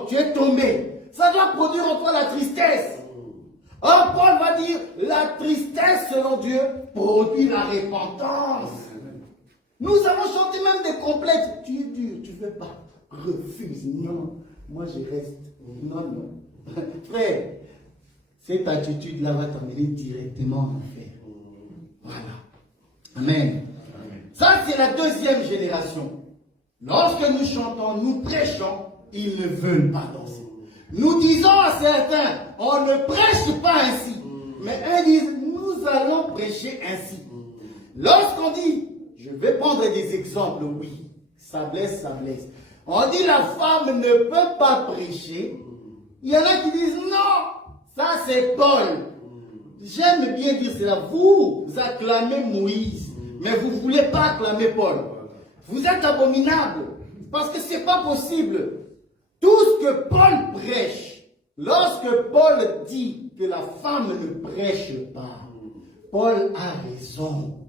tu es tombé, ça doit produire en toi la tristesse. Or, Paul va dire, la tristesse selon Dieu produit la repentance. Nous avons chanté même des complètes. Tu es dur, tu ne veux pas. Refuse. Non, moi je reste. Non. Frère, cette attitude-là va t'amener directement en enfer. Voilà. Amen. Ça, c'est la deuxième génération. Lorsque nous chantons, nous prêchons, ils ne veulent pas danser. Nous disons à certains, on ne prêche pas ainsi. Mais eux disent, nous allons prêcher ainsi. Lorsqu'on dit, je vais prendre des exemples, oui, ça blesse. On dit la femme ne peut pas prêcher. Il y en a qui disent, non, ça c'est Paul. J'aime bien dire cela. Vous acclamez Moïse, mais vous ne voulez pas acclamer Paul. Vous êtes abominable, parce que ce n'est pas possible. Tout ce que Paul prêche, lorsque Paul dit que la femme ne prêche pas, Paul a raison.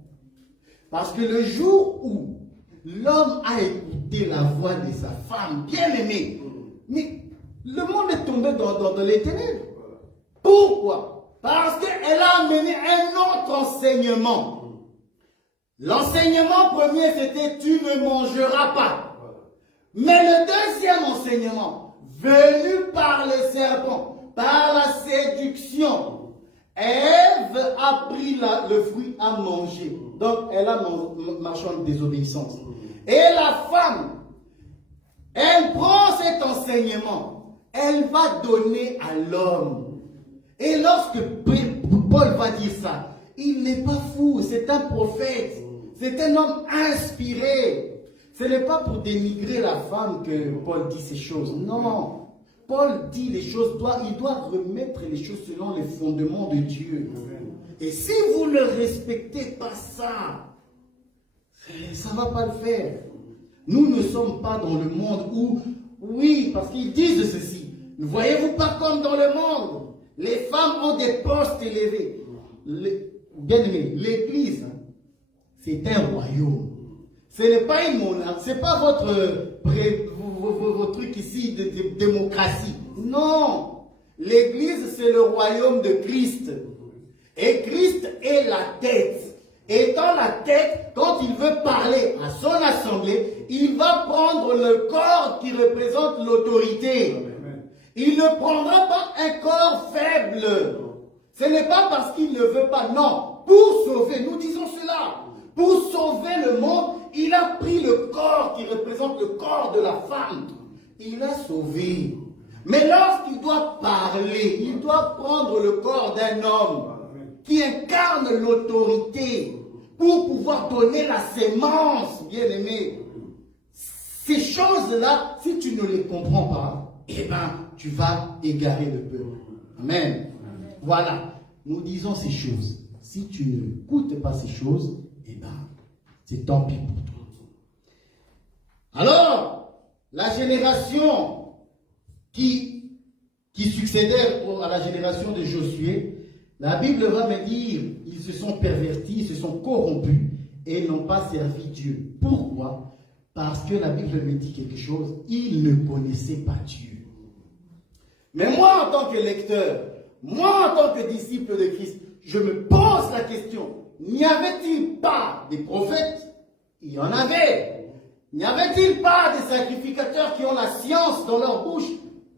Parce que le jour où l'homme a écouté la voix de sa femme bien-aimée, mais le monde est tombé dans les ténèbres. Pourquoi? Parce qu'elle a amené un autre enseignement. L'enseignement premier, c'était « tu ne mangeras pas ». Mais le deuxième enseignement, venu par le serpent, par la séduction, Ève a pris le fruit à manger. Donc, elle a marché en désobéissance. Et la femme, elle prend cet enseignement, elle va donner à l'homme. Et lorsque Paul va dire ça, il n'est pas fou, c'est un prophète, c'est un homme inspiré. Ce n'est pas pour dénigrer la femme que Paul dit ces choses. Non. Paul dit les choses, il doit remettre les choses selon les fondements de Dieu. Et si vous ne respectez pas ça, ça ne va pas le faire. Nous ne sommes pas dans le monde où, oui, parce qu'ils disent ceci, ne voyez-vous pas comme dans le monde, les femmes ont des postes élevés. Bien aimé, l'église, c'est un royaume. Ce n'est pas une monarchie, ce n'est pas votre truc ici de démocratie. Non, l'église c'est le royaume de Christ. Et Christ est la tête. Étant la tête, quand il veut parler à son assemblée, il va prendre le corps qui représente l'autorité. Il ne prendra pas un corps faible. Ce n'est pas parce qu'il ne veut pas, non. Pour sauver, nous disons cela, pour sauver le monde, il a pris le corps qui représente le corps de la femme. Il a sauvé. Mais lorsqu'il doit parler, il doit prendre le corps d'un homme qui incarne l'autorité pour pouvoir donner la sémence, bien-aimé. Ces choses-là, si tu ne les comprends pas, eh bien, tu vas égarer le peuple. Amen. Voilà. Nous disons ces choses. Si tu n'écoutes pas ces choses, eh bien, c'est tant pis pour toi. Alors, la génération qui succédait à la génération de Josué, la Bible va me dire, ils se sont pervertis, ils se sont corrompus et n'ont pas servi Dieu. Pourquoi? Parce que la Bible me dit quelque chose, ils ne connaissaient pas Dieu. Mais moi, en tant que lecteur, moi, en tant que disciple de Christ, je me pose la question, n'y avait-il pas des prophètes? Il y en avait. N'y avait-il pas des sacrificateurs qui ont la science dans leur bouche?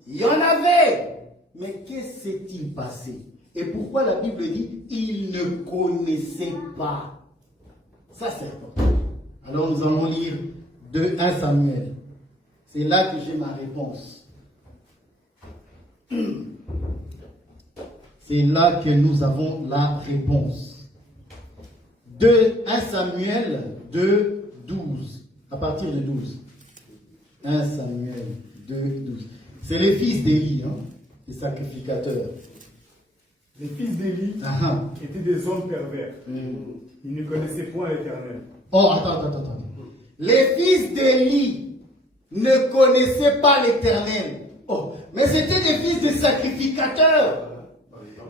Il y en avait. Mais qu'est-ce qui s'est-il passé? Et pourquoi la Bible dit, ils ne connaissaient pas? Ça, c'est important. Alors, nous allons lire de 1 Samuel. C'est là que j'ai ma réponse. C'est là que nous avons la réponse. De 1 Samuel 2, 12. À partir de 12. 1 Samuel 2, 12. C'est les fils d'Élie, les sacrificateurs. Les fils d'Élie étaient des hommes pervers. Ils ne connaissaient point l'Éternel. Oh, attends. Les fils d'Élie ne connaissaient pas l'Éternel. Oh, mais c'était des fils de sacrificateurs.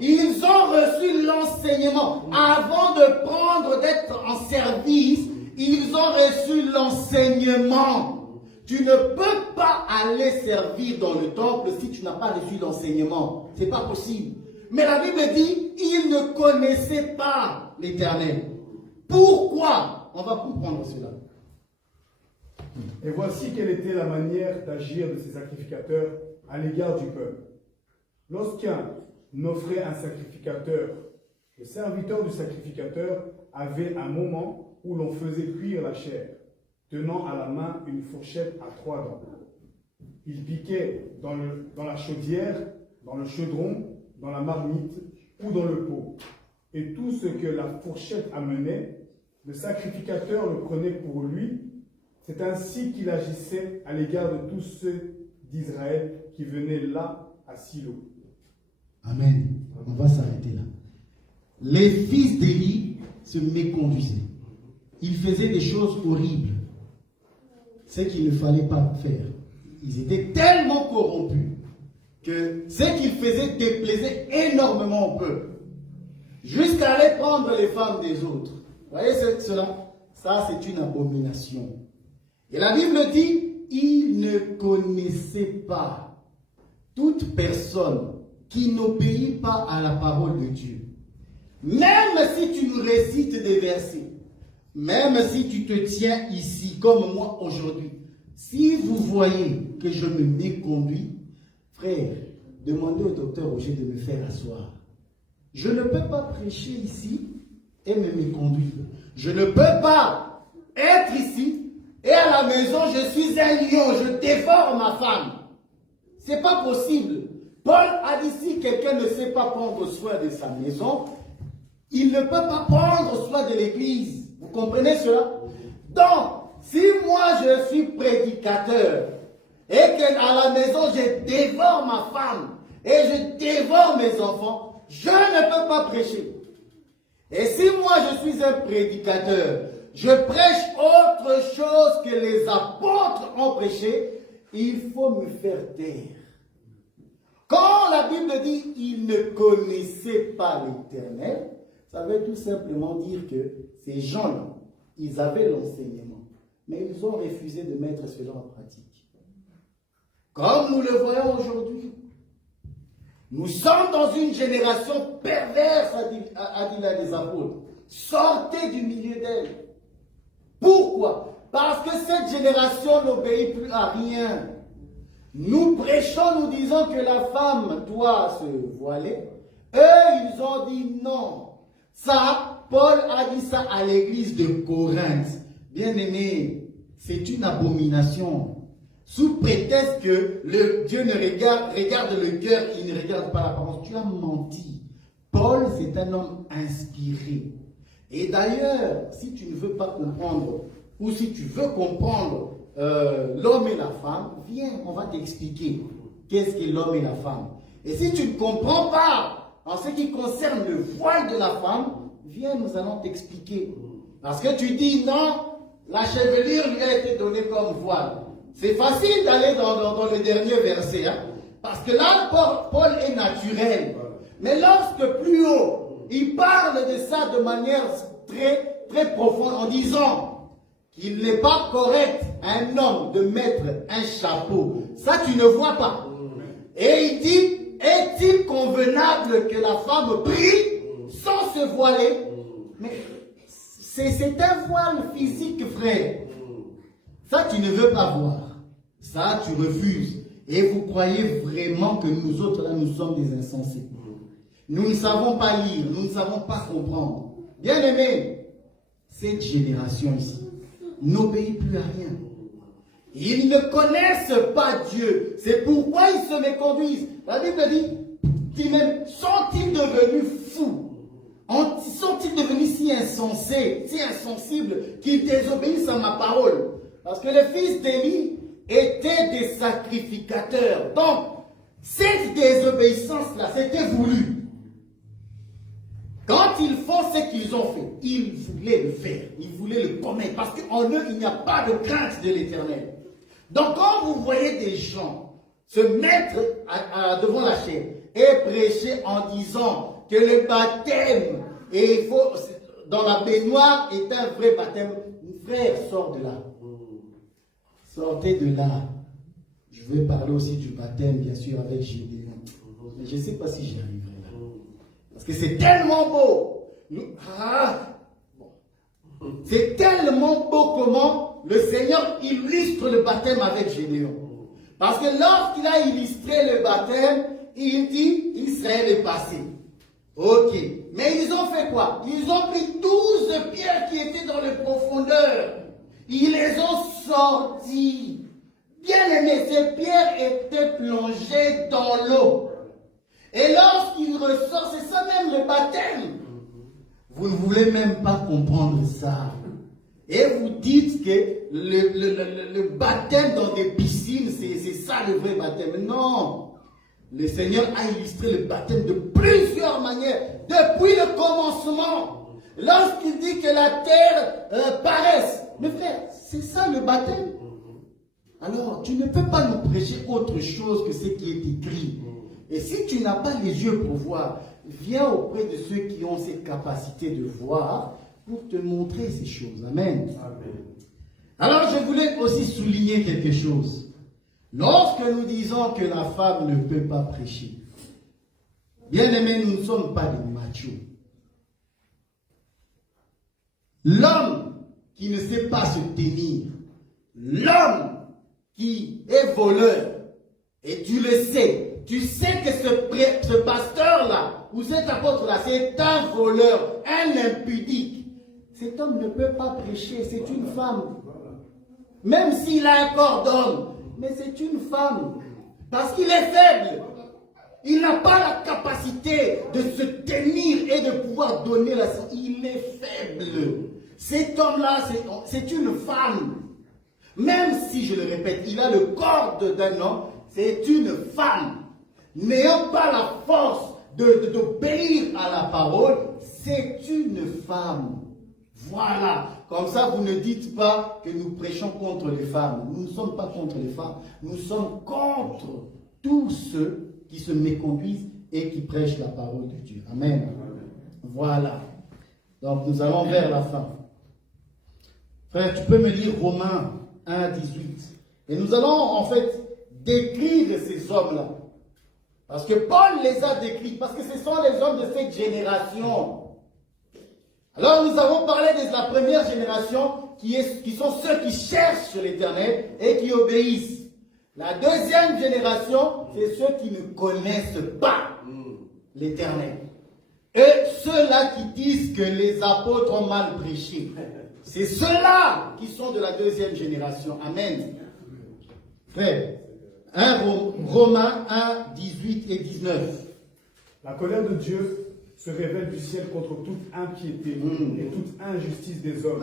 Ils ont reçu l'enseignement. Avant de prendre, d'être en service, ils ont reçu l'enseignement. Tu ne peux pas aller servir dans le temple si tu n'as pas reçu l'enseignement. Ce n'est pas possible. Mais la Bible dit, ils ne connaissaient pas l'Éternel. Pourquoi? On va comprendre cela. Et voici quelle était la manière d'agir de ces sacrificateurs à l'égard du peuple. Lorsqu'un offrait un sacrificateur, le serviteur du sacrificateur avait un moment où l'on faisait cuire la chair, tenant à la main une fourchette à 3 dents. Il piquait dans la chaudière, dans le chaudron, dans la marmite ou dans le pot. Et tout ce que la fourchette amenait, le sacrificateur le prenait pour lui. C'est ainsi qu'il agissait à l'égard de tous ceux d'Israël qui venaient là à Silo. Amen. On va s'arrêter là. Les fils d'Élie se méconduisaient. Ils faisaient des choses horribles. Ce qu'il ne fallait pas faire. Ils étaient tellement corrompus que ce qu'ils faisaient déplaisait énormément au peuple. Jusqu'à aller prendre les femmes des autres. Vous voyez cela? Ça, c'est une abomination. Et la Bible dit, ils ne connaissaient pas toute personne qui n'obéit pas à la parole de Dieu. Même si tu nous récites des versets, même si tu te tiens ici comme moi aujourd'hui, si vous voyez que je me méconduis, frère, demandez au docteur Roger de me faire asseoir. Je ne peux pas prêcher ici et me méconduire. Je ne peux pas être ici et à la maison je suis un lion, je dévore ma femme. C'est pas possible. Paul a dit si quelqu'un ne sait pas prendre soin de sa maison, il ne peut pas prendre soin de l'église. Vous comprenez cela? Donc, si moi je suis prédicateur et qu'à la maison je dévore ma femme et je dévore mes enfants, je ne peux pas prêcher. Et si moi je suis un prédicateur, je prêche autre chose que les apôtres ont prêché, il faut me faire taire. Quand la Bible dit ils ne connaissaient pas l'Éternel, ça veut tout simplement dire que ces gens-là, ils avaient l'enseignement, mais ils ont refusé de mettre cela en pratique. Comme nous le voyons aujourd'hui, nous sommes dans une génération perverse, a dit l'un des apôtres. Sortez du milieu d'elle. Pourquoi? Parce que cette génération n'obéit plus à rien. Nous prêchons, nous disons que la femme doit se voiler. Eux, ils ont dit non. Ça, Paul a dit ça à l'église de Corinthe. Bien-aimé, c'est une abomination. Sous prétexte que Dieu ne regarde le cœur, il ne regarde pas l'apparence. Tu as menti. Paul, c'est un homme inspiré. Et d'ailleurs, si tu ne veux pas comprendre, ou si tu veux comprendre l'homme et la femme, viens, on va t'expliquer qu'est-ce que l'homme et la femme. Et si tu ne comprends pas en ce qui concerne le voile de la femme, viens, nous allons t'expliquer. Parce que tu dis non, la chevelure lui a été donnée comme voile. C'est facile d'aller dans le dernier verset, hein, parce que là, Paul est naturel. Mais lorsque plus haut, il parle de ça de manière très, très profonde en disant qu'il n'est pas correct à un homme de mettre un chapeau. Ça, tu ne vois pas. Et il dit, est-il convenable que la femme prie sans se voiler? Mais c'est un voile physique, frère. Ça, tu ne veux pas voir. Ça, tu refuses. Et vous croyez vraiment que nous autres, là, nous sommes des insensés. Nous ne savons pas lire, nous ne savons pas comprendre. Bien aimé, cette génération ici n'obéit plus à rien. Ils ne connaissent pas Dieu. C'est pourquoi ils se méconduisent. La Bible dit même, sont-ils devenus fous? Sont-ils devenus si insensés, si insensibles, qu'ils désobéissent à ma parole? Parce que les fils d'Élie étaient des sacrificateurs. Donc, cette désobéissance-là, c'était voulu. Quand ils font ce qu'ils ont fait, ils voulaient le faire, ils voulaient le commettre, parce qu'en eux, il n'y a pas de crainte de l'Éternel. Donc, quand vous voyez des gens se mettre devant la chair et prêcher en disant que le baptême, et il faut, dans la baignoire, est un vrai baptême, frère, sors de là. Sortez de là. Je vais parler aussi du baptême, bien sûr, avec Gédéon. Mais je ne sais pas si j'y arriverai là. Parce que c'est tellement beau. C'est tellement beau comment le Seigneur illustre le baptême avec Gédéon. Parce que lorsqu'il a illustré le baptême, il dit Israël est passé. Ok. Mais ils ont fait quoi? Ils ont pris 12 pierres qui étaient dans les profondeurs. Ils les ont sortis. Bien aimé, ces pierres étaient plongées dans l'eau. Et lorsqu'il ressort, c'est ça même le baptême. Vous ne voulez même pas comprendre ça. Et vous dites que le baptême dans des piscines, c'est ça le vrai baptême. Non. Le Seigneur a illustré le baptême de plusieurs manières. Depuis le commencement. Lorsqu'il dit que la terre paraisse. Mais frère, c'est ça le baptême. Alors, tu ne peux pas nous prêcher autre chose que ce qui est écrit. Et si tu n'as pas les yeux pour voir, viens auprès de ceux qui ont cette capacité de voir pour te montrer ces choses. Amen. Amen. Alors, je voulais aussi souligner quelque chose. Lorsque nous disons que la femme ne peut pas prêcher, bien aimé, nous ne sommes pas des machos. L'homme qui ne sait pas se tenir, l'homme qui est voleur, et tu le sais, tu sais que ce pasteur-là, ou cet apôtre-là, c'est un voleur, un impudique. Cet homme ne peut pas prêcher, c'est une femme. Même s'il a un corps d'homme, mais c'est une femme. Parce qu'il est faible. Il n'a pas la capacité de se tenir et de pouvoir donner la sang. Il est faible. Cet homme-là, c'est une femme. Même si, je le répète, il a le corps d'un homme, c'est une femme. N'ayant pas la force d'obéir à la parole, c'est une femme. Voilà. Comme ça, vous ne dites pas que nous prêchons contre les femmes. Nous ne sommes pas contre les femmes. Nous sommes contre tous ceux qui se méconduisent et qui prêchent la parole de Dieu. Amen. Voilà. Donc, nous allons vers la fin. Frère, tu peux me lire Romains 1, 18. Et nous allons, en fait, décrire ces hommes-là. Parce que Paul les a décrits. Parce que ce sont les hommes de cette génération. Alors nous avons parlé de la première génération qui sont ceux qui cherchent l'Éternel et qui obéissent. La deuxième génération, c'est ceux qui ne connaissent pas l'Éternel. Et ceux-là qui disent que les apôtres ont mal prêché. C'est ceux-là qui sont de la deuxième génération. Amen. Frère, Romains 1, 18 et 19. La colère de Dieu se révèle du ciel contre toute impiété et toute injustice des hommes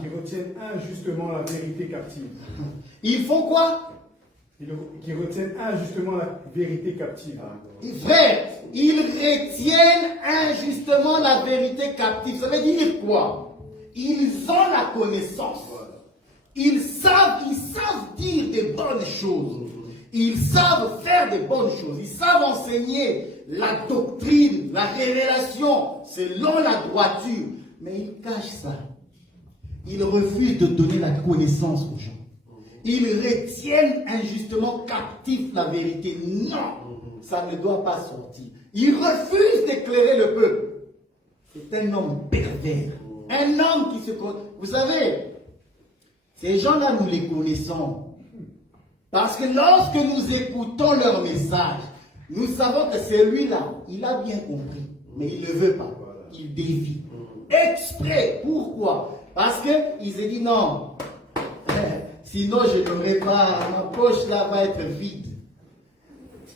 qui retiennent injustement la vérité captive. Ils font quoi? Qui retiennent injustement la vérité captive. Frère, ils retiennent injustement la vérité captive. Ça veut dire quoi? Ils ont la connaissance. Ils savent dire des bonnes choses. Ils savent faire des bonnes choses. Ils savent enseigner la doctrine, la révélation, selon la droiture. Mais ils cachent ça. Ils refusent de donner la connaissance aux gens. Ils retiennent injustement captif la vérité. Non, ça ne doit pas sortir. Ils refusent d'éclairer le peuple. C'est un homme pervers. Un homme qui se... Vous savez, ces gens-là, nous les connaissons. Parce que lorsque nous écoutons leur message, nous savons que celui-là, il a bien compris, mais il ne veut pas. Il dévie. Exprès. Pourquoi? Parce qu'il s'est dit non, sinon je n'aurai pas, ma poche là va être vide.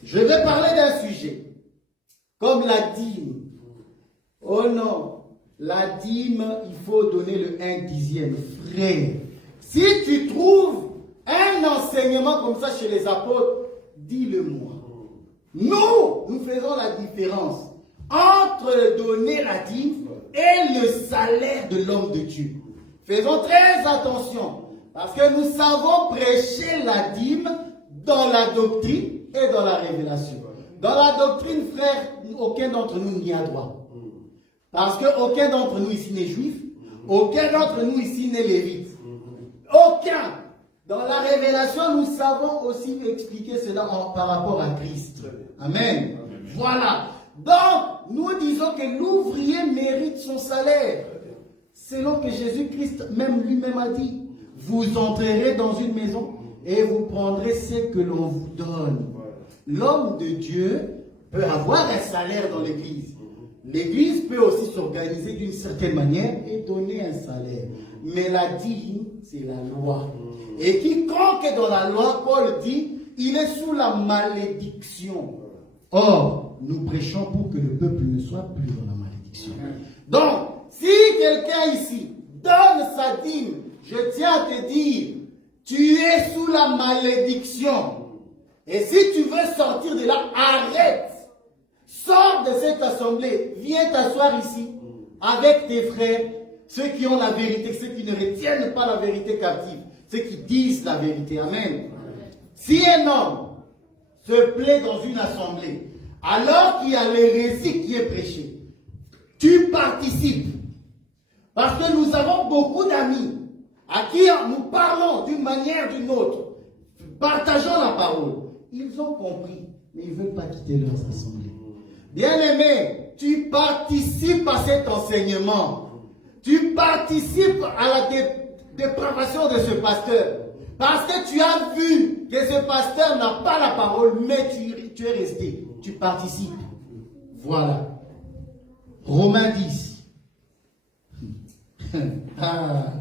Je vais parler d'un sujet, comme la dîme. Oh non, la dîme, il faut donner le 1/10. Frère, si tu trouves un enseignement comme ça chez les apôtres, dis-le-moi. Nous faisons la différence entre donner la dîme et le salaire de l'homme de Dieu. Faisons très attention, parce que nous savons prêcher la dîme dans la doctrine et dans la révélation. Dans la doctrine, frère, aucun d'entre nous n'y a droit. Parce qu'aucun d'entre nous ici n'est juif, aucun d'entre nous ici n'est lévite. Aucun. Dans la révélation, nous savons aussi expliquer cela par rapport à Christ. Amen. Voilà. Donc, nous disons que l'ouvrier mérite son salaire. Selon que Jésus-Christ même lui-même a dit. Vous entrerez dans une maison et vous prendrez ce que l'on vous donne. L'homme de Dieu peut avoir un salaire dans l'église. L'église peut aussi s'organiser d'une certaine manière et donner un salaire. Mais la dîme, c'est la loi. Et quiconque est dans la loi, Paul dit, il est sous la malédiction. Or, nous prêchons pour que le peuple ne soit plus dans la malédiction. Donc, si quelqu'un ici donne sa dîme, je tiens à te dire, tu es sous la malédiction. Et si tu veux sortir de là, arrête. Sors de cette assemblée, viens t'asseoir ici avec tes frères, ceux qui ont la vérité, ceux qui ne retiennent pas la vérité captive, ceux qui disent la vérité. Amen. Si un homme se plaît dans une assemblée, alors qu'il y a l'hérésie qui est prêchée, tu participes. Parce que nous avons beaucoup d'amis à qui nous parlons d'une manière ou d'une autre, partageons la parole. Ils ont compris, mais ils ne veulent pas quitter leurs assemblées. Bien-aimé, tu participes à cet enseignement. Tu participes à la dépravation de ce pasteur. Parce que tu as vu que ce pasteur n'a pas la parole, mais tu es resté. Tu participes. Voilà. Romains 10. Ah,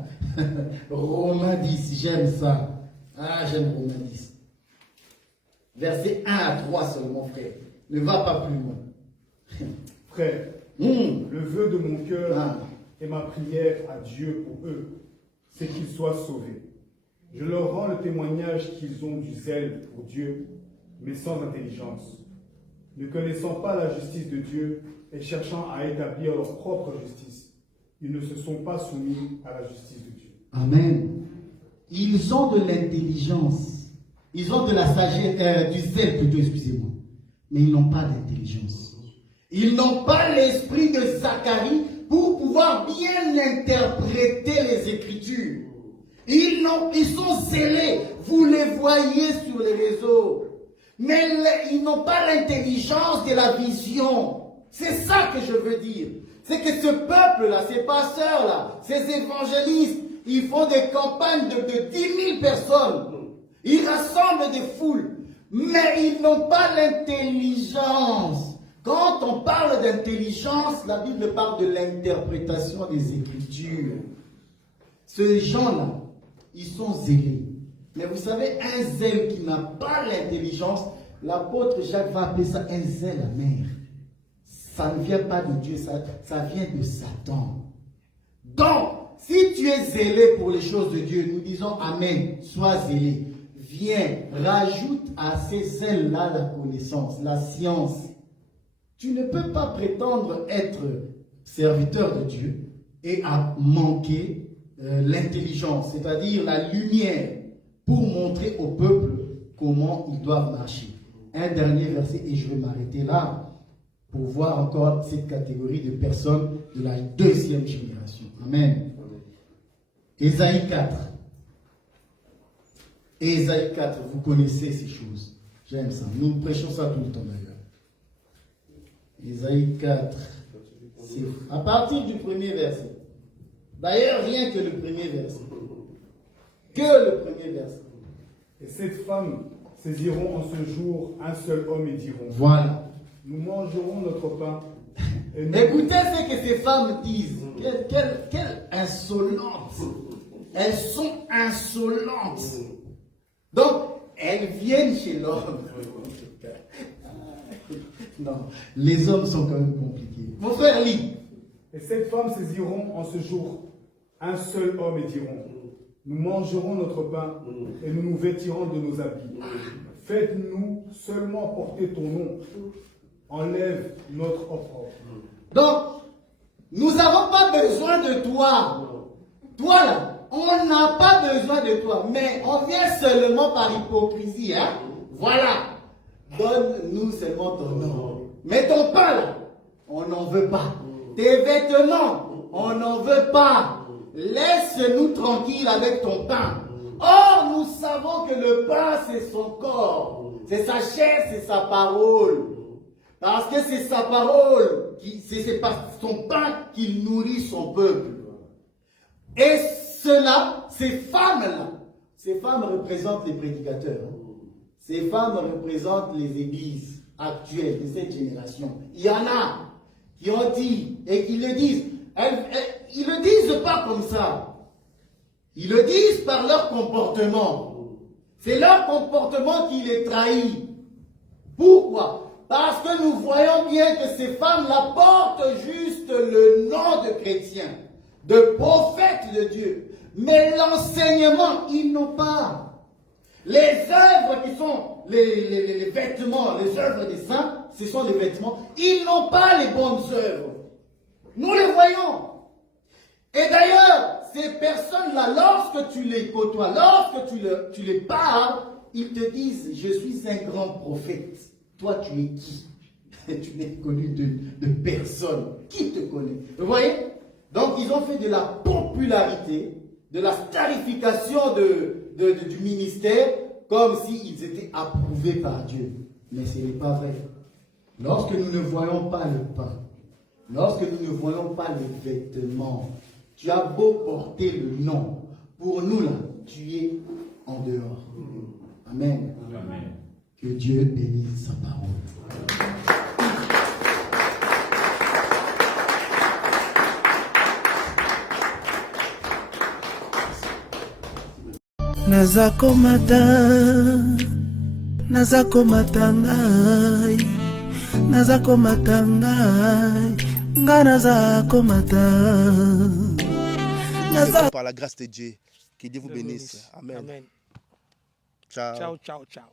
Romains 10, j'aime ça. Ah, j'aime Romains 10. Versets 1 à 3 seulement, frère. Ne va pas plus loin. Frère, le vœu de mon cœur et ma prière à Dieu pour eux, c'est qu'ils soient sauvés. Je leur rends le témoignage qu'ils ont du zèle pour Dieu, mais sans intelligence, ne connaissant pas la justice de Dieu et cherchant à établir leur propre justice. Ils ne se sont pas soumis à la justice de Dieu. Amen. Ils ont de l'intelligence. Ils ont de la sagesse, du zèle plutôt, excusez-moi. Mais ils n'ont pas d'intelligence. Ils n'ont pas l'esprit de Zacharie pour pouvoir bien interpréter les Écritures. Ils sont zélés. Vous les voyez sur les réseaux. Mais ils n'ont pas l'intelligence de la vision. C'est ça que je veux dire. C'est que ce peuple-là, ces pasteurs-là, ces évangélistes, ils font des campagnes de 10 000 personnes. Ils rassemblent des foules. Mais ils n'ont pas l'intelligence. Quand on parle d'intelligence, la Bible parle de l'interprétation des Écritures. Ces gens-là, ils sont zélés. Mais vous savez, un zèle qui n'a pas l'intelligence, l'apôtre Jacques va appeler ça un zèle amer. Ça ne vient pas de Dieu, ça vient de Satan. Donc, si tu es zélé pour les choses de Dieu, nous disons Amen, sois zélé. Viens, rajoute à ces zèles-là la connaissance, la science. Tu ne peux pas prétendre être serviteur de Dieu et à manquer l'intelligence, c'est-à-dire la lumière, pour montrer au peuple comment ils doivent marcher. Un dernier verset et je vais m'arrêter là pour voir encore cette catégorie de personnes de la deuxième génération. Amen. Ésaïe 4. Ésaïe 4, vous connaissez ces choses. J'aime ça. Nous prêchons ça tout le temps d'ailleurs. Ésaïe 4. C'est à partir du premier verset. D'ailleurs, rien que le premier verset. Que le premier verset. Et cette femme saisiront en ce jour un seul homme et diront, voilà. Nous mangerons notre pain. Et nous... Écoutez ce que ces femmes disent. Quelle insolente. Elles sont insolentes. Donc, elles viennent chez l'homme. Non, les hommes sont quand même compliqués. Mon frère lit. Et cette femme saisiront en ce jour un seul homme et diront, nous mangerons notre pain et nous nous vêtirons de nos habits. Faites-nous seulement porter ton nom. Enlève notre opprobre. Donc, nous n'avons pas besoin de toi. Toi là, on n'a pas besoin de toi. Mais on vient seulement par hypocrisie. Hein? Voilà. Donne-nous seulement ton nom. Mais ton pain là, on n'en veut pas. Tes vêtements, on n'en veut pas. Laisse-nous tranquilles avec ton pain. Or, nous savons que le pain, c'est son corps. C'est sa chair, c'est sa parole. Parce que c'est sa parole, c'est par son pain qu'il nourrit son peuple. Et cela, ces femmes-là, ces femmes représentent les prédicateurs. Ces femmes représentent les églises actuelles de cette génération. Il y en a qui ont dit et qui le disent. Ils ne le disent pas comme ça. Ils le disent par leur comportement. C'est leur comportement qui les trahit. Pourquoi? Parce que nous voyons bien que ces femmes-là portent juste le nom de chrétiens, de prophètes de Dieu. Mais l'enseignement, ils n'ont pas. Les œuvres qui sont les vêtements, les œuvres des saints, ce sont les vêtements. Ils n'ont pas les bonnes œuvres. Nous les voyons. Et d'ailleurs, ces personnes-là, lorsque tu les côtoies, lorsque tu les parles, ils te disent, je suis un grand prophète. Toi, tu es qui? Tu n'es connu de personne. Qui te connaît? Vous voyez? Donc, ils ont fait de la popularité, de la starification du ministère, comme s'ils étaient approuvés par Dieu. Mais ce n'est pas vrai. Lorsque nous ne voyons pas le pain, lorsque nous ne voyons pas les vêtements, tu as beau porter le nom, pour nous là, tu es en dehors. Amen. Amen. Que Dieu bénisse sa parole. nazakomata ngai nga nazakomata par la grâce de Dieu Que Dieu vous bénisse. Amen. Amen. Ciao. Ciao, ciao, ciao.